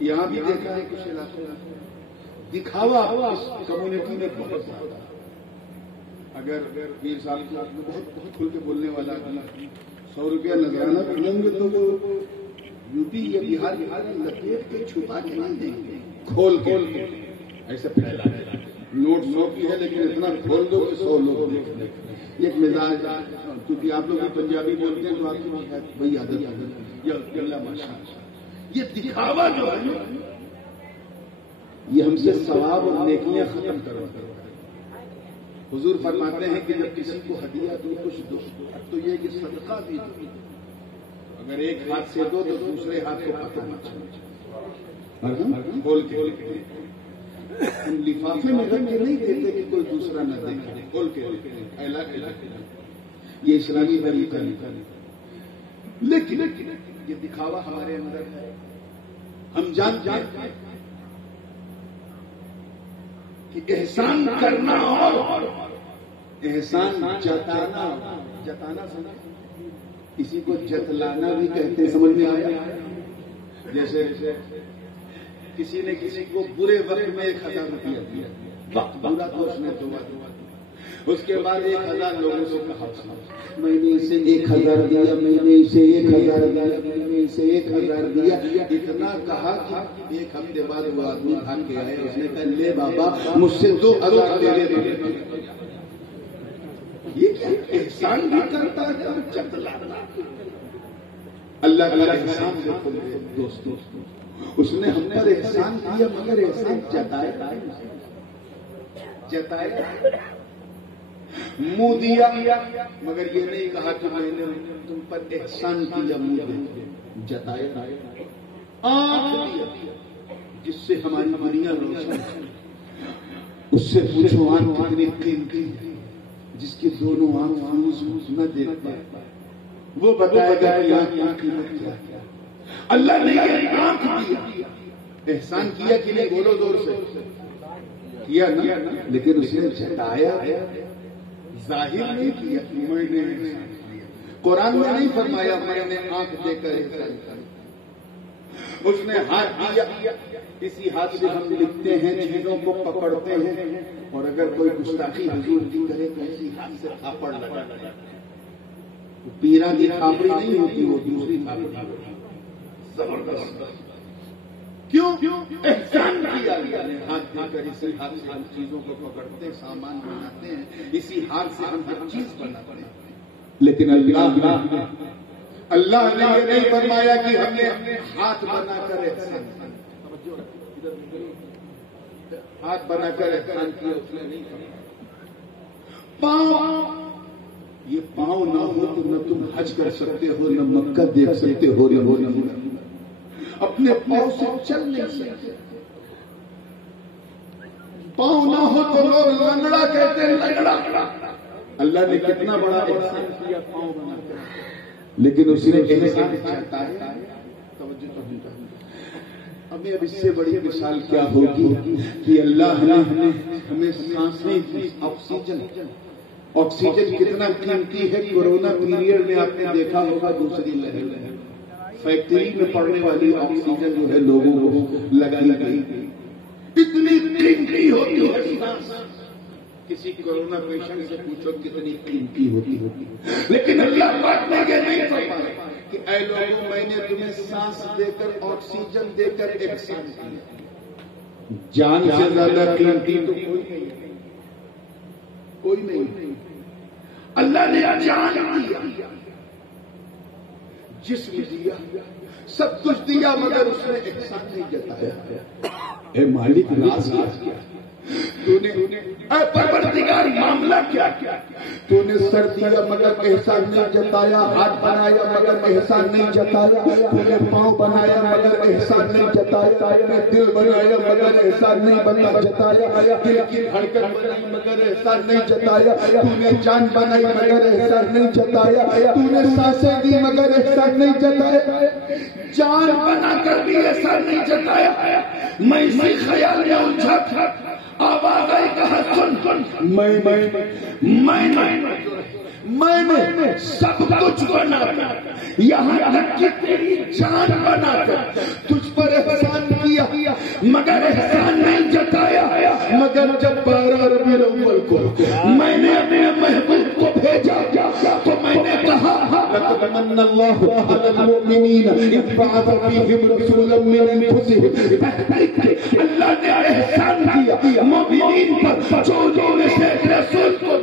یہاں بھی دیکھا ہے کچھ علاقوں میں دکھاوا اس کمیونٹی میں بہت زیادہ. اگر پیر صاحب کی میں بہت کھل کے بولنے والا 100 روپیہ نذرانہ بھی لیں گے تو وہ یو پی یا بہار لپیٹ کے چھپا کے نہیں دیں گے, کھول کے ایسا پھیلا. نوٹ 100 کی ہے لیکن اتنا کھول دو کہ 100 لوگ دیکھ لیں. ایک مزاج کیونکہ آپ لوگ پنجابی بولتے ہیں تو آپ کی وہی عادت یا اللہ ماشاءاللہ. یہ دکھاوا جو ہے یہ ہم سے ثواب اور نیکیاں ختم کرواتا ہے. حضور فرماتے ہیں کہ جب کسی کو ہدیہ دو کچھ دو تو یہ کہ صدقہ بھی دو. اگر ایک ہاتھ سے دو تو دوسرے ہاتھ کو پتہ نہ چلے. کھول کے لفافے میں رکھ کے نہیں دیتے کہ کوئی دوسرا نہ دیکھے. کھول کے یہ اسلامی طریقہ نہیں. لیکن یہ دکھاوا ہمارے اندر ہے. ہم جانتے ہیں کہ احسان کرنا اور احسان جتانا سمجھ, کسی کو جتلانا بھی کہتے ہیں. سمجھ میں آیا؟ جیسے کسی نے کسی کو برے وقت میں 1000 روپیہ دیا, وقت برا تو اس نے دعا, اس کے بعد 1000 لوگوں سے کہا میں نے اسے 1000 دیا, میں نے اسے 1000 دیا, میں نے اسے 1000 دیا. اتنا کہا کہ ایک ہفتے بعد وہ آدمی بھاگ کے آئے. اس نے کہا لے بابا مجھ سے 2000 لے لے. یہ کیا احسان بھی کرتا ہے اور جتلانا. اللہ کا احسان دیکھو دوستو, اس نے ہم پر احسان کیا مگر احسان جتایا. منہ دیا مگر یہ نہیں کہا کہ میں نے تم پر احسان کیا, منہ جتایا. آنکھ دیا جس سے ہماری دنیا روشن, اس سے پوچھو آنکھ کتنی قیمتی ہے. جس کے دونوں آنکھ نہ دیکھ پائے وہ بتائے گا کہ آنکھ کی قیمت کیا ہے. اللہ نے یہ آنکھ دیا, احسان کیا کہ نہیں بولو زور سے کیا نا, لیکن اس نے جتایا, ظاہر نہیں کیا میں نے احسان کیا. قرآن میں نہیں فرمایا میں نے آنکھ دے کر احسان کیا. اس نے ہاتھ دیا، اسی ہاتھ سے ہم لکھتے ہیں، چیزوں کو پکڑتے ہیں، اور اگر کوئی گستاخی حضور کی کرے تو اسی ہاتھ سے تھاپڑ لگاتا ہے۔ پیرا کی تھاپڑی نہیں ہوتی، وہ دوسری تھاپڑی ہوتی، زبردست۔ کیوں؟ احسان کیا اللہ نے، ہاتھ دے کر اسی ہاتھ سے ہم چیزوں کو پکڑتے، سامان بناتے ہیں، اسی ہاتھ سے ہم ہر چیز بناتے ہیں۔ لیکن اللہ نے یہ نہیں فرمایا کہ ہم نے ہاتھ بنا کر احسان، ہاتھ بنا کر احسان کیا، اس نے نہیں فرمایا۔ پاؤں، یہ پاؤں نہ ہو تو نہ تم حج کر سکتے ہو، نہ مکہ دیکھ سکتے ہو، نہ اپنے پاؤں سے چل نہیں سکتے۔ پاؤں نہ ہو تو لوگ لنگڑا کہتے ہیں، لنگڑا۔ اللہ نے کتنا بڑا احسان کیا پاؤں بنا کر، لیکن اس نے احسان چاہتا ہے توجہ تو ہمیں اب اس سے بڑی مثال کیا ہوگی کہ اللہ نے ہمیں سانسیں دی، آکسیجن کتنا قیمتی ہے۔ کورونا پیریڈ میں آپ نے دیکھا ہوگا دوسری لہر، فیکٹری میں پڑنے والی آکسیجن جو ہے لوگوں کو لگائی گئی، اتنی قیمتی ہوتی ہے۔ کسی کورونا پیشنٹ سے پوچھو کتنی قیمتی ہوتی، لیکن اللہ پاک نے یہ نہیں فرمایا کہ اے لوگوں میں نے تمہیں سانس دے کر، آکسیجن دے کر احسان کیا۔ جان سے زیادہ قیمتی تو کوئی نہیں۔ اللہ نے جان دیا، جسم دیا، سب کچھ دیا، مگر اس نے احسان نہیں جتایا۔ اے مالک راز کیا تو نے، اے پروردگار معاملہ کیا کیا؟ تو نے سر دیا مگر احسان نہیں جتایا، ہاتھ بنایا مگر احسان نہیں جتایا، تو نے پاؤں بنایا مگر احسان نہیں جتایا، تو نے دل بنایا مگر احسان نہیں جتایا، دل کی دھڑکن بنائی مگر احسان نہیں جتایا، تو نے جان بنائی مگر احسان نہیں جتایا، تو نے سانسیں دی مگر احسان نہیں جتایا، جان بنا کر بھی احسان نہیں جتایا۔ میں اسی خیال میں الجھا تھا، آواز آئی کہا سن، میں نے سب کچھ بنا کر، یہاں تک کہ تیری جان بنا کر تجھ پر احسان کیا، مگر احسان نہیں جتایا۔ مگر جب 12 ربیع الاول کو میں نے اپنے محبوب کو بھیجا تو میں نے کہا لقد من اللہ علی المؤمنین اذ بعث فیہم رسولا من انفسہم، تحقیق کہ اللہ نے احسان کیا مومنین پر جو انہوں نے سے ایک رسول کو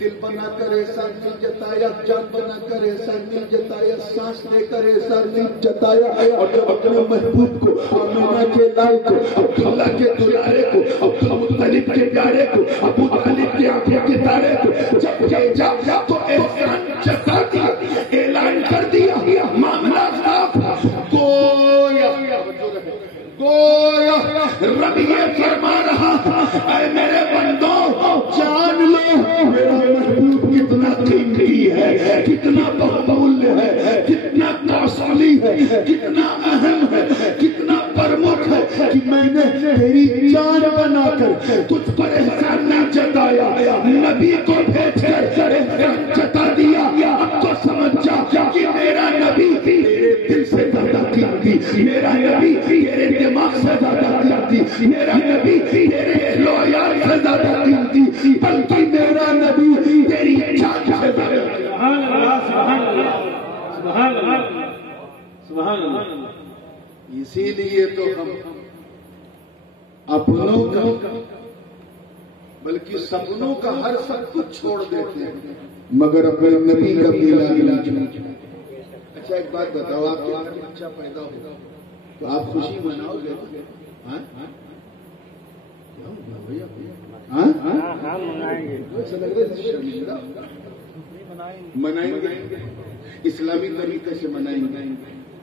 دل بنا کر احسان نہیں جتایا، جان بنا کر احسان نہیں جتایا، سانس دے کر احسان نہیں جتایا، اور جب اپنے محبوب کو، آمینہ کے لال کو، عبداللہ کے دلارے کو، عبد المطلب کے پیارے کو، ابو طالب کے آنکھوں کے تارے کو جب بھیجا تو احسان جتا دیا، اعلان کر دیا، معاملہ صاف، گویا رب یہ فرما رہا تھا، اے میرے بندوں جان لو میرا محبوب کتنا قیمتی ہے، کتنا بہمول ہے، کتنا کاسلی ہے، کتنا اہم ہے، کتنا پرمکھ ہے کہ میں نے تیری جان بنا کر تجھ پر احسان نہیں جتایا، نبی کو بھیج کر احسان جتا دیا۔ اب تو سمجھ جا کہ میرا نبی تیرے دل سے زیادہ قیمتی، میرا نبی تیرے دماغ سے زیادہ قیمتی، میرا نبی تیرے لویار سے زیادہ قیمتی، بلکہ میرا نبی تیری جان سے زیادہ قیمتی۔ سبحان اللہ، سبحان اللہ، سبحان اللہ، سبحان اللہ۔ اسی لیے تو ہم اپنوں کا بلکہ سپنوں کا ہر سب کچھ چھوڑ دیتے ہیں، مگر اپنے نبی کا علاج نہیں۔ اچھا ایک بات بتاؤ، آپ کے گھر میں بچہ پیدا ہوگا تو آپ خوشی مناؤ گے؟ منائیں گے، اسلامی طریقے سے منائیں گے۔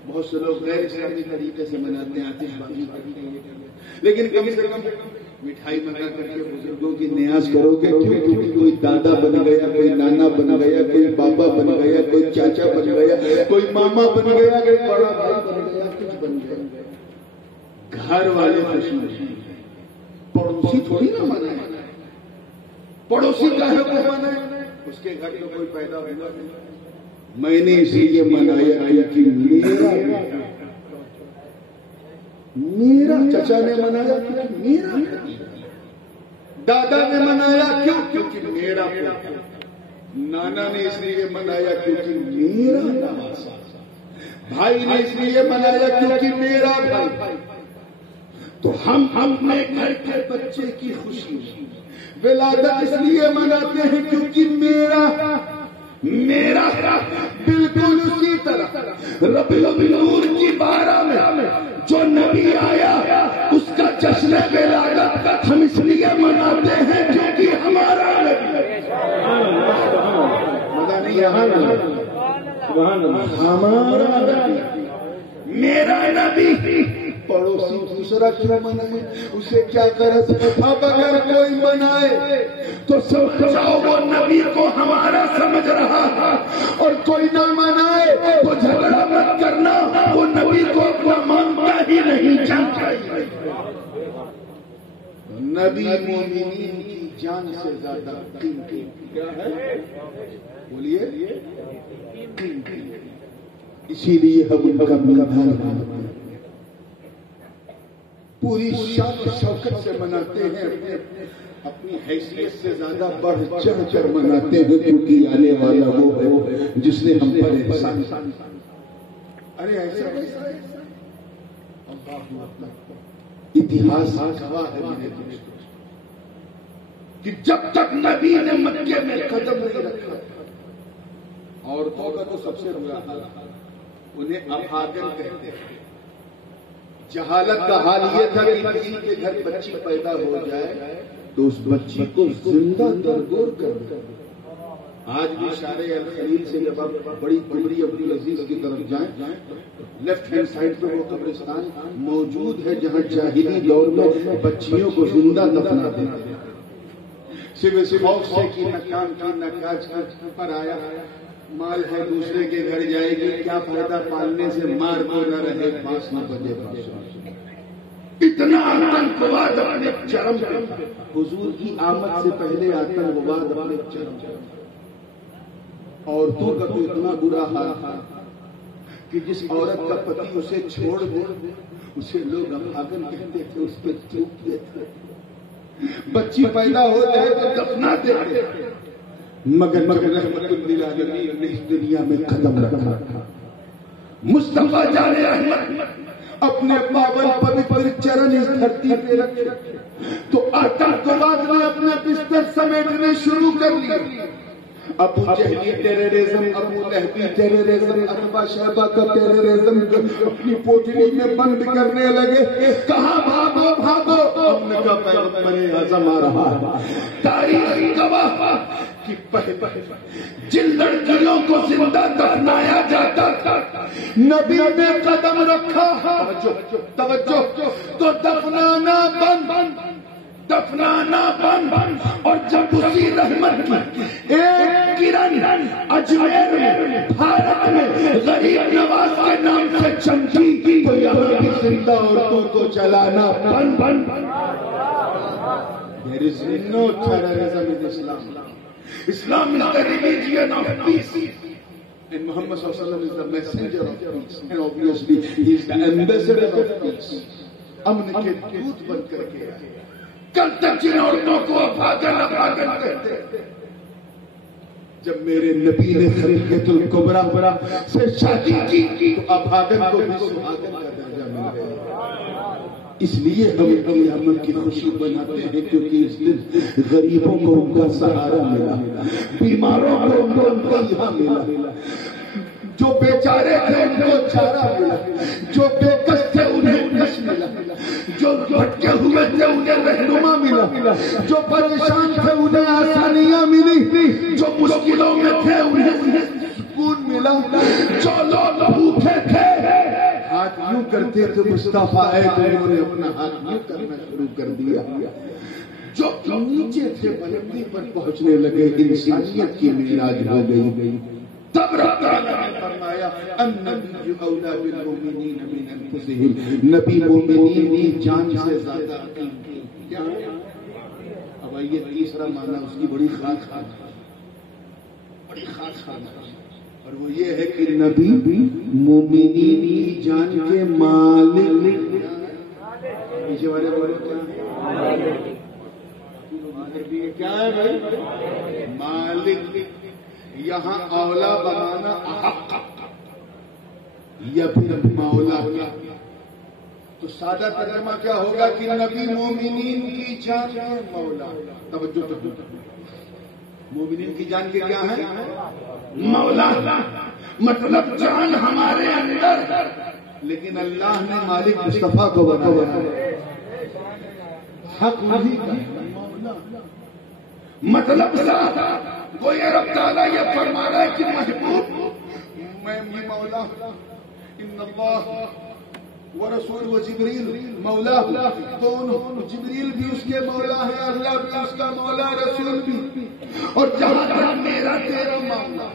بہت سے لوگ غیر اسلامی طریقے سے مناتے ہیں، آتش بازی کرتے ہیں، لیکن کم سے کم مٹھائی منگا کر کے بزرگوں کی نیاز کرو گے، کیونکہ کوئی دادا بن گیا، کوئی نانا بن گیا، کوئی بابا بن گیا، کوئی چاچا بن گیا، کوئی ماما بن گیا، کوئی بڑا بھائی بن گیا، کچھ بن گیا، گھر والے خوشی خوشی، پڑوسی تھوڑی نہ منائے، پڑوسی کاہے کو منائے، اس کے گھر میں کوئی پیدا ہوگا میں نے اس لیے منایا کہ میرا چچا نے منایا کیونکہ میرا، دادا نے منایا کیونکہ میرا، نانا نے اس لیے منایا کیونکہ میرا نواسا، بھائی نے اس لیے منایا کیونکہ میرا بھائی۔ تو ہم اپنے گھر کے بچے کی خوشی ولادت اس لیے مناتے ہیں کیونکہ میرا بالکل اسی طرح ربیع الاول کی 12 میں جو نبی آیا اس کا جشن ولادت ہم اس لیے مناتے ہیں کیونکہ ہمارا نبی، ہمارا نبی، میرا نبی۔ پڑوسی دوسرا کیوں منائے، اسے کیا غرض؟ اب اگر کوئی منائے تو سمجھاؤ وہ نبی کو ہمارا سمجھ رہا ہے، اور کوئی نہ منائے تو جھگڑا مت کرنا، وہ نبی کو اپنا مانتا ہی نہیں جانتا۔ نبی مومنین کی جان سے زیادہ قیمتی کیا ہے؟ بولیے، قیمتی۔ اسی لیے ہم ان کا ملادات پوری شان و شوکت سے مناتے ہیں، اپنی حیثیت سے زیادہ بڑھ چڑھ کر مناتے ہیں، کیونکہ آنے والا وہ ہے جس نے ہم پر احسان۔ ارے ایسا اتہاس گواہ ہے میرے دوستوں کہ جب تک نبی نے مکے میں قدم نہیں رکھا، عورتوں کا تو سب سے برا حال، انہیں ابھاگن کہتے ہیں۔ جہالت کا حال یہ تھا کہ کسی کے گھر بچی پیدا ہو جائے تو اس بچی کو زندہ درگور کر دے۔ آج بھی شارع الخلیل سے جب آپ بڑی قبری عبدالعزیز کی طرف جائیں، لیفٹ ہینڈ سائڈ پہ وہ قبرستان موجود ہے جہاں جاہلی دور میں بچیوں کو زندہ دفناتے تھے۔ صرف خوف سے کہ نہ کام کی نہ کاج پر آیا مال ہے دوسرے کے گھر جائے گی، کیا فائدہ پالنے سے، مار کو نہ رہے، پاس نہ بجے۔ اتنا آتنکواد اپنے چرم پہ، حضور کی آمد سے پہلے آتنکواد اپنے چرم پہ۔ عورتوں کا تو اتنا برا حال تھا کہ جس عورت کا پتی اسے چھوڑ دے اسے لوگ ابھاگن کہتے تھے، اس پہ تھوکتے تھے۔ بچی پیدا ہو جائے تو دفناتے تھے، مگر رحمت للعالمین نے اس دنیا میں قدم رکھا تھا۔ مصطفیٰ جان رحمت اپنے پاون پوتر چرن اس دھرتی پہ رکھے تو آتنکواد نے اپنے بستر سمیٹنے شروع کر لیے۔ ابو جہلی ٹیررزم، ابو لہبی ٹیررزم، ابا شہبہ کا ٹیررزم اپنی پوٹلی میں بند کرنے لگے۔ کہاں بھاگو بھاگو، امن کا پیغمبر اعظم آ رہا ہے۔ تاریخ گواہ کہ جن لڑکیوں کو زندہ دفنایا جاتا تھا نبی نے قدم رکھا، توجہ، تو دفنانا بند، اور جب اسی رحمت کی ایک کرن اجمیر میں، بھارت میں غریب نواز کے نام سے چمکی تو یہاں کی زندہ عورتوں کو جلانا بند۔ There is no terrorism in Islam. Islam is the religion of peace. And Muhammad sallallahu alaihi wasallam is the messenger of peace. And obviously he is the ambassador of peace. امن کے دودھ بن کر کے آئے۔ کل تک جن عورتوں کو ابھاگن کہتے، جب میرے نبی نے خدیجۃ الکبریٰ سے شادی کی تو ابھاگن کو بھی سہاگن کا درجہ مل گیا۔ اس لیے ہم قیامت کی خوشی بناتے ہیں کیونکہ اس دن غریبوں کو ان کا سہارا ملا، بیماروں کو ان کا یہاں ملا، جو بیچارے تھے ان کو چارہ ملا، جو بے کس تھے انہیں کش ملا، جو بھٹکے ہوئے تھے انہیں رہنما ملا، جو پریشان تھے انہیں آسانیاں ملی، جو مشکلوں میں تھے انہیں سکون ملا، جو لوگ بھوکے تھے ہاتھ یوں کرتے تھے مصطفیٰ آئے تو انہوں نے اپنا ہاتھ یوں کرنا شروع کر دیا، جو نیچے تھے بلندی پر پہنچنے لگے، انسانیت کی معراج ہو گئی۔ تب رب تعالیٰ نے فرمایا النبی اولیٰ بالمؤمنین من انفسہم، نبی مومنین کی جان سے زیادہ قیمتی کیا ہے؟ اب آئیے تیسرا معنی اس کی بڑی خاص اور وہ یہ ہے کہ نبی مومنین کی جان کے مالک، پیچھے والے بولے کیا ہے بھائی؟ مالک۔ یہاں اولا بنانا حق یا پھر مولا کیا؟ تو سادہ ترجمہ کیا ہوگا کہ نبی مومنین کی جان کے مولا۔ توجہ تو، مومنین کی جان کے کیا ہے؟ مولا، مطلب جان ہمارے اندر، لیکن اللہ نے مالک مصطفیٰ کو بنایا ہے، حق وہی کا مولا۔ مطلب وہ یہ رب تعالیٰ یہ فرما رہا ہے کہ محبوب میں بھی مولا، ان اللہ ورسول و جبریل مولا، دونوں، جبریل بھی اس کے مولا ہے، اللہ بھی اس کا مولا، رسول بھی۔ اور جہاں تک میرا تیرا معاملہ،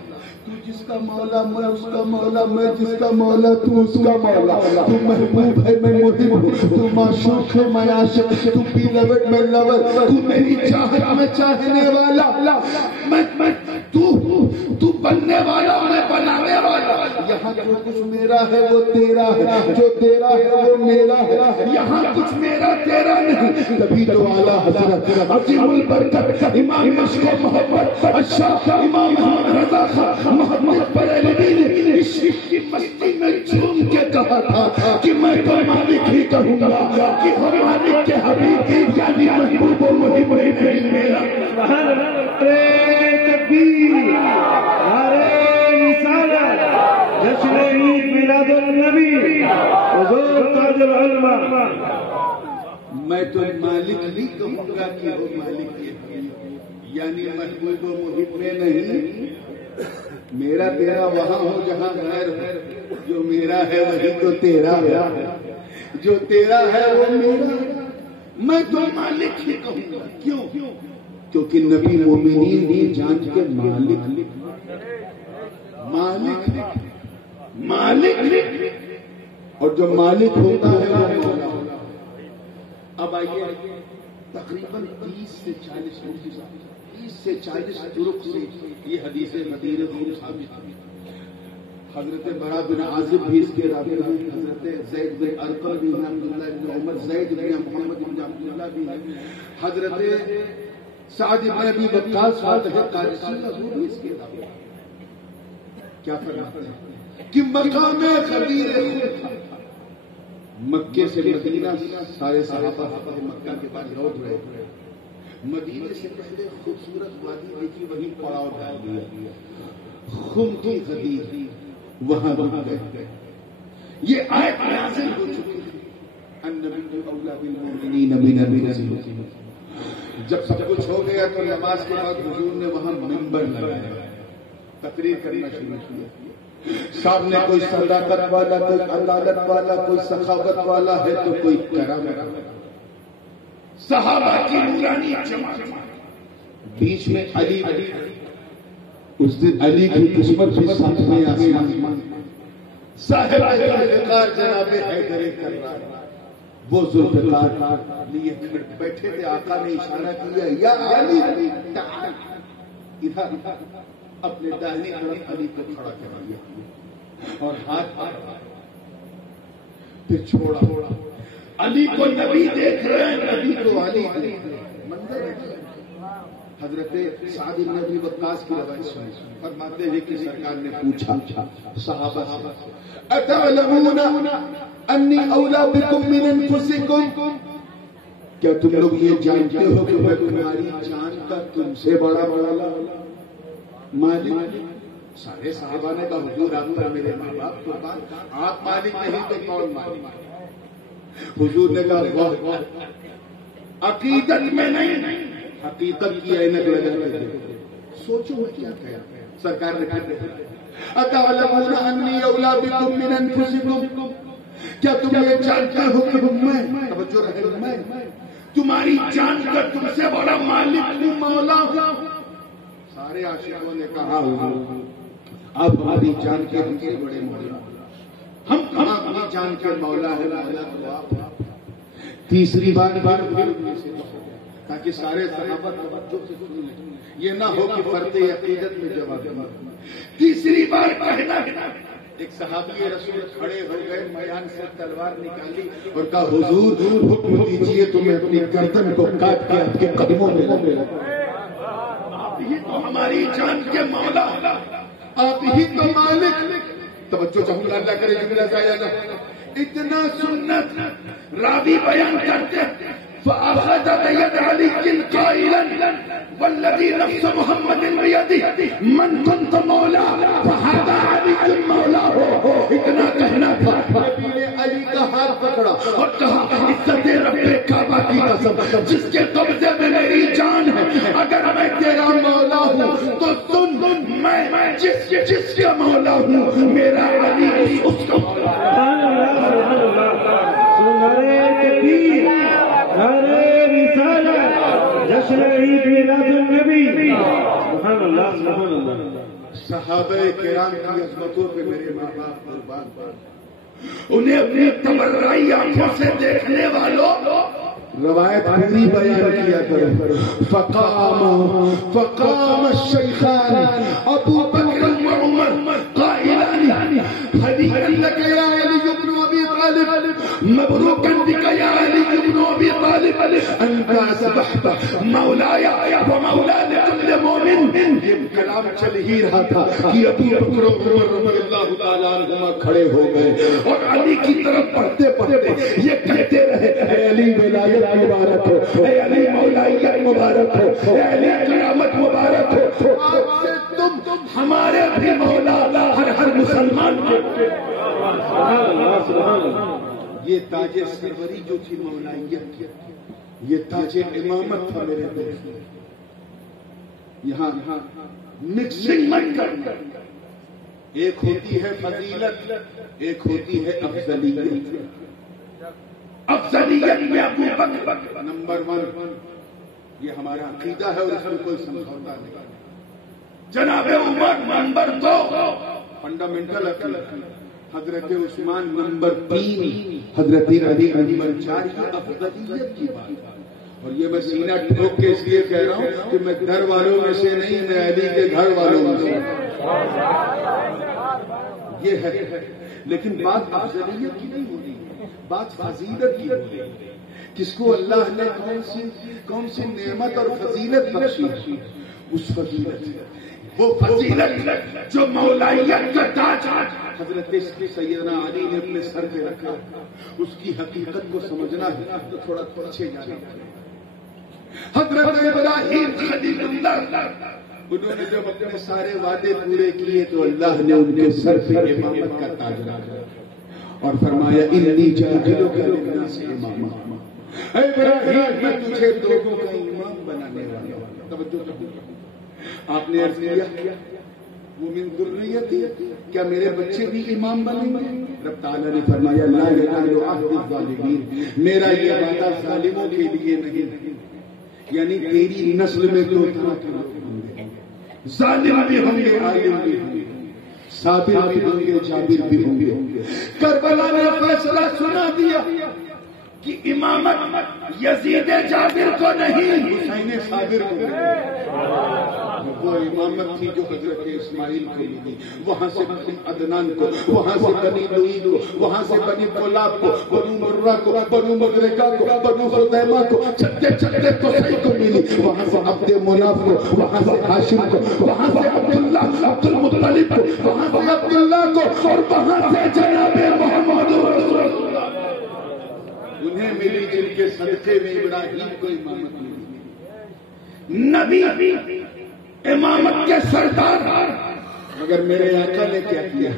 تو جس کا مولا میں اس کا مولا، میں جس کا مولا تو اس کا مولا، تو محبوب ہے میں محب ہوں، تو معشوق ہے میں عاشق، تو بیلوڈ میں لور، تو میری چاہت میں چاہنے والا، تو بننے والا میں بنانے والا۔ یہاں جو کچھ میرا ہے وہ تیرا ہے، جو تیرا ہے وہ میرا ہے، یہاں کچھ میرا تیرا نہیں۔ تبھی تو اعلیٰ حضرت عظیم البرکت امام مشک و محبت اشرف امام محمد رضا خان محمد بریلوی نے عشق کی مستی میں جھوم کے کہا تھا کہ میں تو مالک ہی کہوں گا کہ ہم مالک کے حبیب یعنی محبوب و محب نہیں میرا۔ تکبیر، نعرہ رسالت، جشن عید میلاد النبی، حضور تاج العلماء۔ میں تو مالک نہیں کہوں گا کہ وہ مالک کے حبیب یعنی محبوب و محب میں نہیں۔ میرا تیرا وہاں ہو جہاں غیر ہے، جو میرا ہے وہی تو تیرا ہے، جو تیرا ہے وہ میرا۔ میں تو مالک ہی کہوں گا، کیوں؟ کیونکہ نبی مومنین کی جان کے مالک، اور جو مالک ہوتا ہے وہ مولا۔ اب آئیے تقریباً 30 سے 40 طرق سے یہ حدیث غدیر غور ثابت ہے۔ حضرت برا بن عازب بھی اس کے راوی ہیں، حضرت زید بن ارقم بھی ہیں، عبداللہ بن عمر، زید بن محمد بن عبداللہ بھی ہیں، حضرت سعد بن ابی وقاص فاتح قادسی حضور بھی اس کے راوی ہیں۔ کیا فرماتے ہیں کہ مقام غدیر غور تھا۔ مکے سے مدینہ سارے صحابہ مکہ کے بعد لوٹ رہے، مدینے سے پہلے خوبصورت وادی دیکھی، وہیں پڑاؤ ڈال دیا، خم کی غدیر وہاں رک گئے۔ یہ آیت نازل ہو چکی ہے، النبی اولیٰ بالمؤمنین من انفسہم۔ جب سب کچھ ہو گیا تو نماز کے بعد حضور نے وہاں منبر لگایا، تقریر کرنا شروع کیا۔ سامنے کوئی صداقت والا، کوئی عدالت والا، کوئی سخاوت والا ہے تو کوئی کرم، صحابہ کی نورانی جماعت، بیچ میں علی۔ اس دن علی کی قسمت بھی ساتویں آسمان، صاحب ذوالفقار جناب حیدر کرار، وہ ذوالفقار لیے بیٹھے تھے، آقا نے اشارہ کیا یا علی تعال، ادھر اپنے داہنی طرف علی کو کھڑا کر دیا اور ہاتھ پھر چھوڑا۔ علی کو نبی دیکھ رہے ہیں، نبی کو علی منظر ہے۔ حضرت سعد بن ابی وقاص کی روایت سنی، فرماتے ہیں کہ سرکار نے پوچھا صحابہ سے، اتعلمون انی اولیٰ بکم من انفسکم، کیا تم لوگ یہ جانتے ہو کہ میں تمہاری جان کا تم سے بڑا مولا مالک؟ سارے صحابہ نے کہا حضور آپ پر میرے ماں باپ قربان، آپ مالک نہیں تو کون مالک؟ حضور نے کہا واہ، عقیدت میں نہیں، حقیقت کی اینک لگاتے تھے، سوچو میں کیا کہا۔ سرکار نے کہا اتعلمون انی اولیٰ بکم من انفسکم، کیا تم یہ جانتے ہو کہ میں، توجہ رہے، میں تمہاری جان کا تم سے بڑا مالک ہوں، مولا ہوں۔ سارے عاشقوں نے کہا اب ہماری جان کے ہم سے بڑے مولا، ہم کہاں اپنی جان کے مولا ہے، مولا تو آپ۔ تیسری بار تاکہ سارے صحابہ توجہ سے سن لیں، یہ نہ ہو کہ فرد عقیدت میں جواب دیں۔ تیسری بار کہنا، ایک صحابی رسول کھڑے ہو گئے، میدان سے تلوار نکالی اور کہا حضور حکم دیجئے تو میں اپنی گردن کو کاٹ کے آپ کے قدموں میں لگوں۔ آپ ہی تو ہماری جان کے مولا، آپ ہی تو مالک۔ توجہ چاہوں گا، اللہ کرے جملہ ضائع نہ ہو۔ اتنا سنت راوی بیان کرتے فأخذ بيد علي قائلا والذي نفس محمد بيده من كنت مولاه فهذا علي مولاه۔ اتنا کہنا تھا، نبی نے علی کا ہاتھ پکڑا اور کہا عزت رب کعبہ کی قسم جس کے قبضے میں میری جان ہے، اگر میں تیرا مولا ہوں تو سن، میں جس کا مولا ہوں میرا علی اس کا مولا ہے۔ جشن عید میلاد النبی، سبحان اللہ سبحان اللہ۔ صحابہ کرام کی عظمتوں پہ میرے ماں باپ قربان، انہیں اپنی تبرعی آنکھوں سے دیکھنے والوں روایت پوری بیان کیا کرو۔ فقام الشیخان ابو بکر و عمر قائلان ہنیئا لک یا علی بن ابی طالب، مبروکا بک یا علی بن ابی طالب، انت اصبحت مولایا و مولا لکل مومن۔ یہ کلام چل ہی رہا تھا کہ ابو بکر و عمر رضی اللہ تعالیٰ عنہما کھڑے ہو گئے اور علی کی طرف پڑھتے پڑھتے یہ کہتے رہے، اے علی ولایت مبارک ہو، اے علی مولائیت مبارک ہو، اے علی قیامت مبارک ہو۔ آج سے تم ہمارے بھی مولا، ہر مسلمان کے۔ یہ تاج سروری جو تھی مولائیت کی، یہ تاج امامت تھا میرے دوست۔ یہاں مکسنگ مت کر، ایک ہوتی ہے فضیلت، ایک ہوتی ہے افضلیت۔ افضلیت میں ابو بکر نمبر 1، یہ ہمارا عقیدہ ہے اور اس میں کوئی سمجھوتا نہیں۔ جناب عمر نمبر 2، فنڈامنٹل عقیدہ۔ حضرت عثمان نمبر 3، حضرت علی نمبر 4۔ یہ افضلیت کی بات، اور یہ میں سینہ ٹھوک کے اس لیے کہہ رہا ہوں کہ میں گھر والوں میں سے نہیں، میں علی کے گھر والوں میں سے۔ یہ ہے، لیکن بات افضلیت کی نہیں ہوتی، بات فضیلت کی ہوتی ہے۔ کس کو اللہ نے کون سی نعمت اور فضیلت بخشی، اس فضیلت، وہ فضیلت جو مولائیت کا تاج حضرت سیدنا علی نے اپنے سر پہ رکھا، اس کی حقیقت کو سمجھنا ہے تو تھوڑا پیچھے جانا ہے۔ حضرت ابراہیم خلیل اللہ، انہوں نے جب اپنے سارے وعدے پورے کیے تو اللہ نے ان کے سر پہ امامت کا تاج رکھا اور فرمایا انی جاعلک للناس اماما۔ اے ابراہیم، میں تجھے لوگوں کا امام بنانے والا ہوں۔ توجہ کرو، آپ نے عرض کیا وہ من ذریتی، کیا میرے بچے بھی امام بنیں گے؟ رب تعالیٰ نے فرمایا لا ینال عہد الظالمین، میرا یہ وعدہ ظالموں کے لیے نہیں، یعنی تیری نسل میں دو طرح کے لوگ ہوں گے، ظالم بھی ہوں گے، عالم بھی ہوں گے، صابر بھی ہوں گے، جابر بھی ہوں گے۔ کربلا نے فیصلہ سنا دیا کہ امامت یزید جابر کو نہیں، حسین صابر کو ملی۔ وہ امامت تھی جو حضرت اسماعیل کو ملی، وہاں سے بنی عدنان کو، وہاں سے بنی لوئی کو، وہاں سے بنی کلاب کو، بنو مرہ کو، بنو مدرکہ کو، بنو خزیمہ کو، چلتے چلتے قصی کو ملی، وہاں سے عبد مناف کو، وہاں سے ہاشم کو، وہاں سے عبداللہ عبد المطلب کو، وہاں سے عبداللہ کو، اور وہاں سے جناب محمد رسول اللہ انہیں ملی جن کے صدقے میں ابراہیم کو امامت ملی۔ نبی امامت کے سردار، مگر میرے آقا نے کیا کیا؟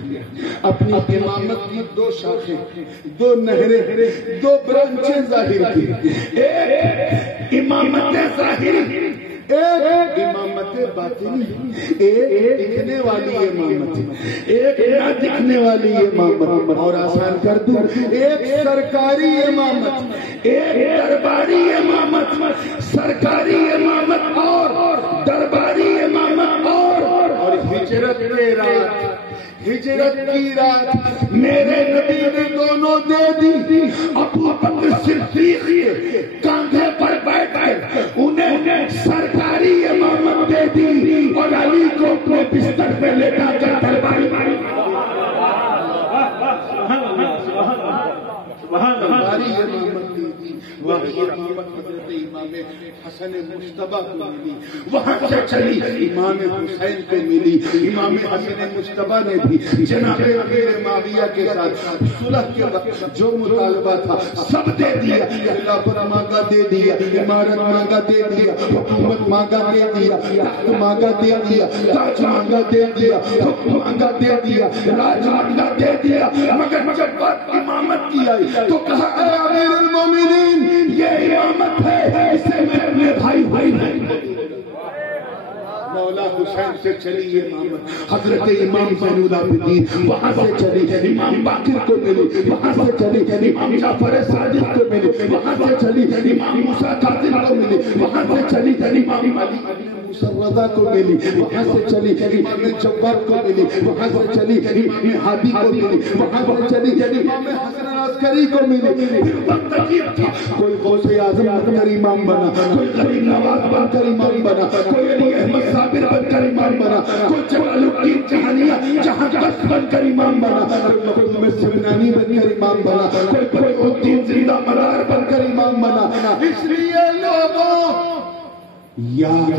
اپنی امامت کی دو شاخیں، دو نہریں، دو برانچیں ظاہر کی، ایک امامت ظاہری، ایک امامت باطنی، ایک دکھنے والی امامت، ایک نہ دکھنے والی امامت، اور آسان کر دوں ایک سرکاری امامت، ایک درباری امامت، سرکاری امامت اور درباری امامت، اور ہجرت کے رات، ہجرت کی رات میرے نبی نے دونوں دے دی۔ ابو بکر صدیق کے کاندھے پر بیٹھ کر حسن مجتبیٰ کو ملی، وہاں سے چلی امام حسین کو ملی۔ امام حسن مجتبیٰ نے بھی جناب امیر معاویہ کے ساتھ صلح کے وقت جو مطالبہ تھا سب دے دیا، خلافت مانگا دے دیا، امارت مانگا دے دیا، حکومت مانگا دے دیا، تخت مانگا دے دیا، تاج مانگا دے دیا، حکم مانگا دے دیا، راج مانگا دے دیا، مگر جب بات امامت کی آئی تو کہا اے امیر المومنین یہ امامت ہے، اسے میں اپنے بھائی نہیں مولا حسین سے چلی یہ امامت۔ حضرت امام زین العابدین وہاں سے چلی، امام باقر کو ملی، وہاں سے چلی امام جعفر صادق کو ملی، وہاں سے چلی امام موسیٰ کاظم کو ملی، وہاں سے چلی امام علی موسیٰ رضا کو ملی، وہاں سے چلی امام جبار کو ملی، وہاں سے چلی امام ہادی کو ملی، وہاں سے چلی امام حسن عسکری کو ملی۔ پھر وقت عجیب تھا، کوئی غوث اعظم بن کر امام بنا، کوئی غریب نواز بن کر امام بنا، کوئی علی احمد صابر بن کر امام بنا، کوئی جلال الدین جہانیہ جہاں دست بن کر امام بنا، کوئی مخدوم سمنانی بن کر امام بنا، کوئی الدین زندہ مرار بن کر امام بنا۔ اس لیے لوگوں یاد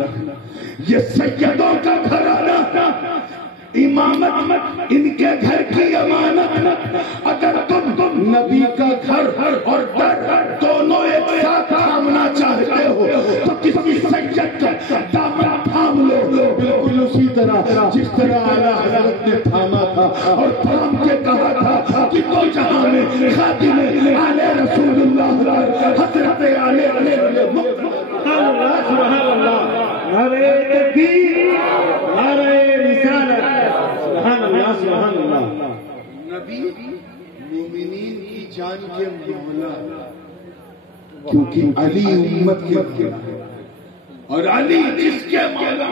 رکھنا یہ سیدوں کا گھرانہ، امامت ان کے گھر کی امانت۔ اگر تم نبی کا گھر اور در دونوں ایک ساتھ تھامنا چاہتے ہو تو کسی سید کا دامن تھام لو، بالکل اسی طرح جس طرح اعلیٰ حضرت نے تھاما تھا اور تھام کے کہا تھا کہ تو جہاں میں خادم آل رسول اللہ حضرت آل سبحان اللہ، نعرہ تکبیر، نعرہ رسالت، سبحان اللہ سبحان اللہ۔ نبی مومنین کی جان کے مولا، کیونکہ علی امت کے مولا اور علی جس کے مولا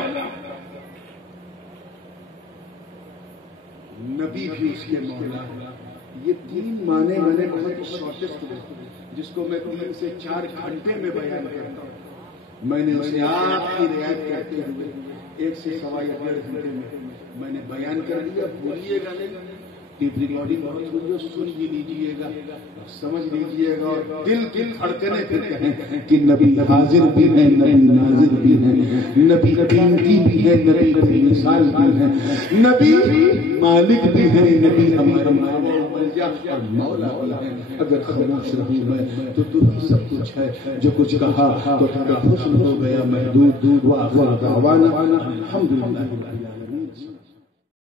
نبی بھی اس کے مولا۔ یہ تین معنی میں نے بہت ہی شارٹیسٹ جس کو میں 3 سے 4 گھنٹے میں بیان کرتا ہوں، میں نے اسے آپ کی رعایت کرتے ہوئے 1 سے 1.25 گھنٹے میں نے بیان کر دیا۔ بھولیے گا نہیں، ٹیپ ریکارڈنگ بہت ہوئی ہے، سن بھی لیجیے گا، سمجھ لیجیے گا اور دل کی دھڑکنے پھر کہیں کہ نبی حاضر بھی ہے، نبی ناظر بھی ہے، نبی قیمتی بھی ہے، نبی مثال بھی ہے، نبی مالک بھی ہے، نبی ہمارا اور مولا بھی ہے۔ اگر خاموش رہوں میں تو تو ہی سب کچھ ہے، جو کچھ کہا تو تیرا حسن ہو گیا محدود، وآخر دعوانا الحمدللہ۔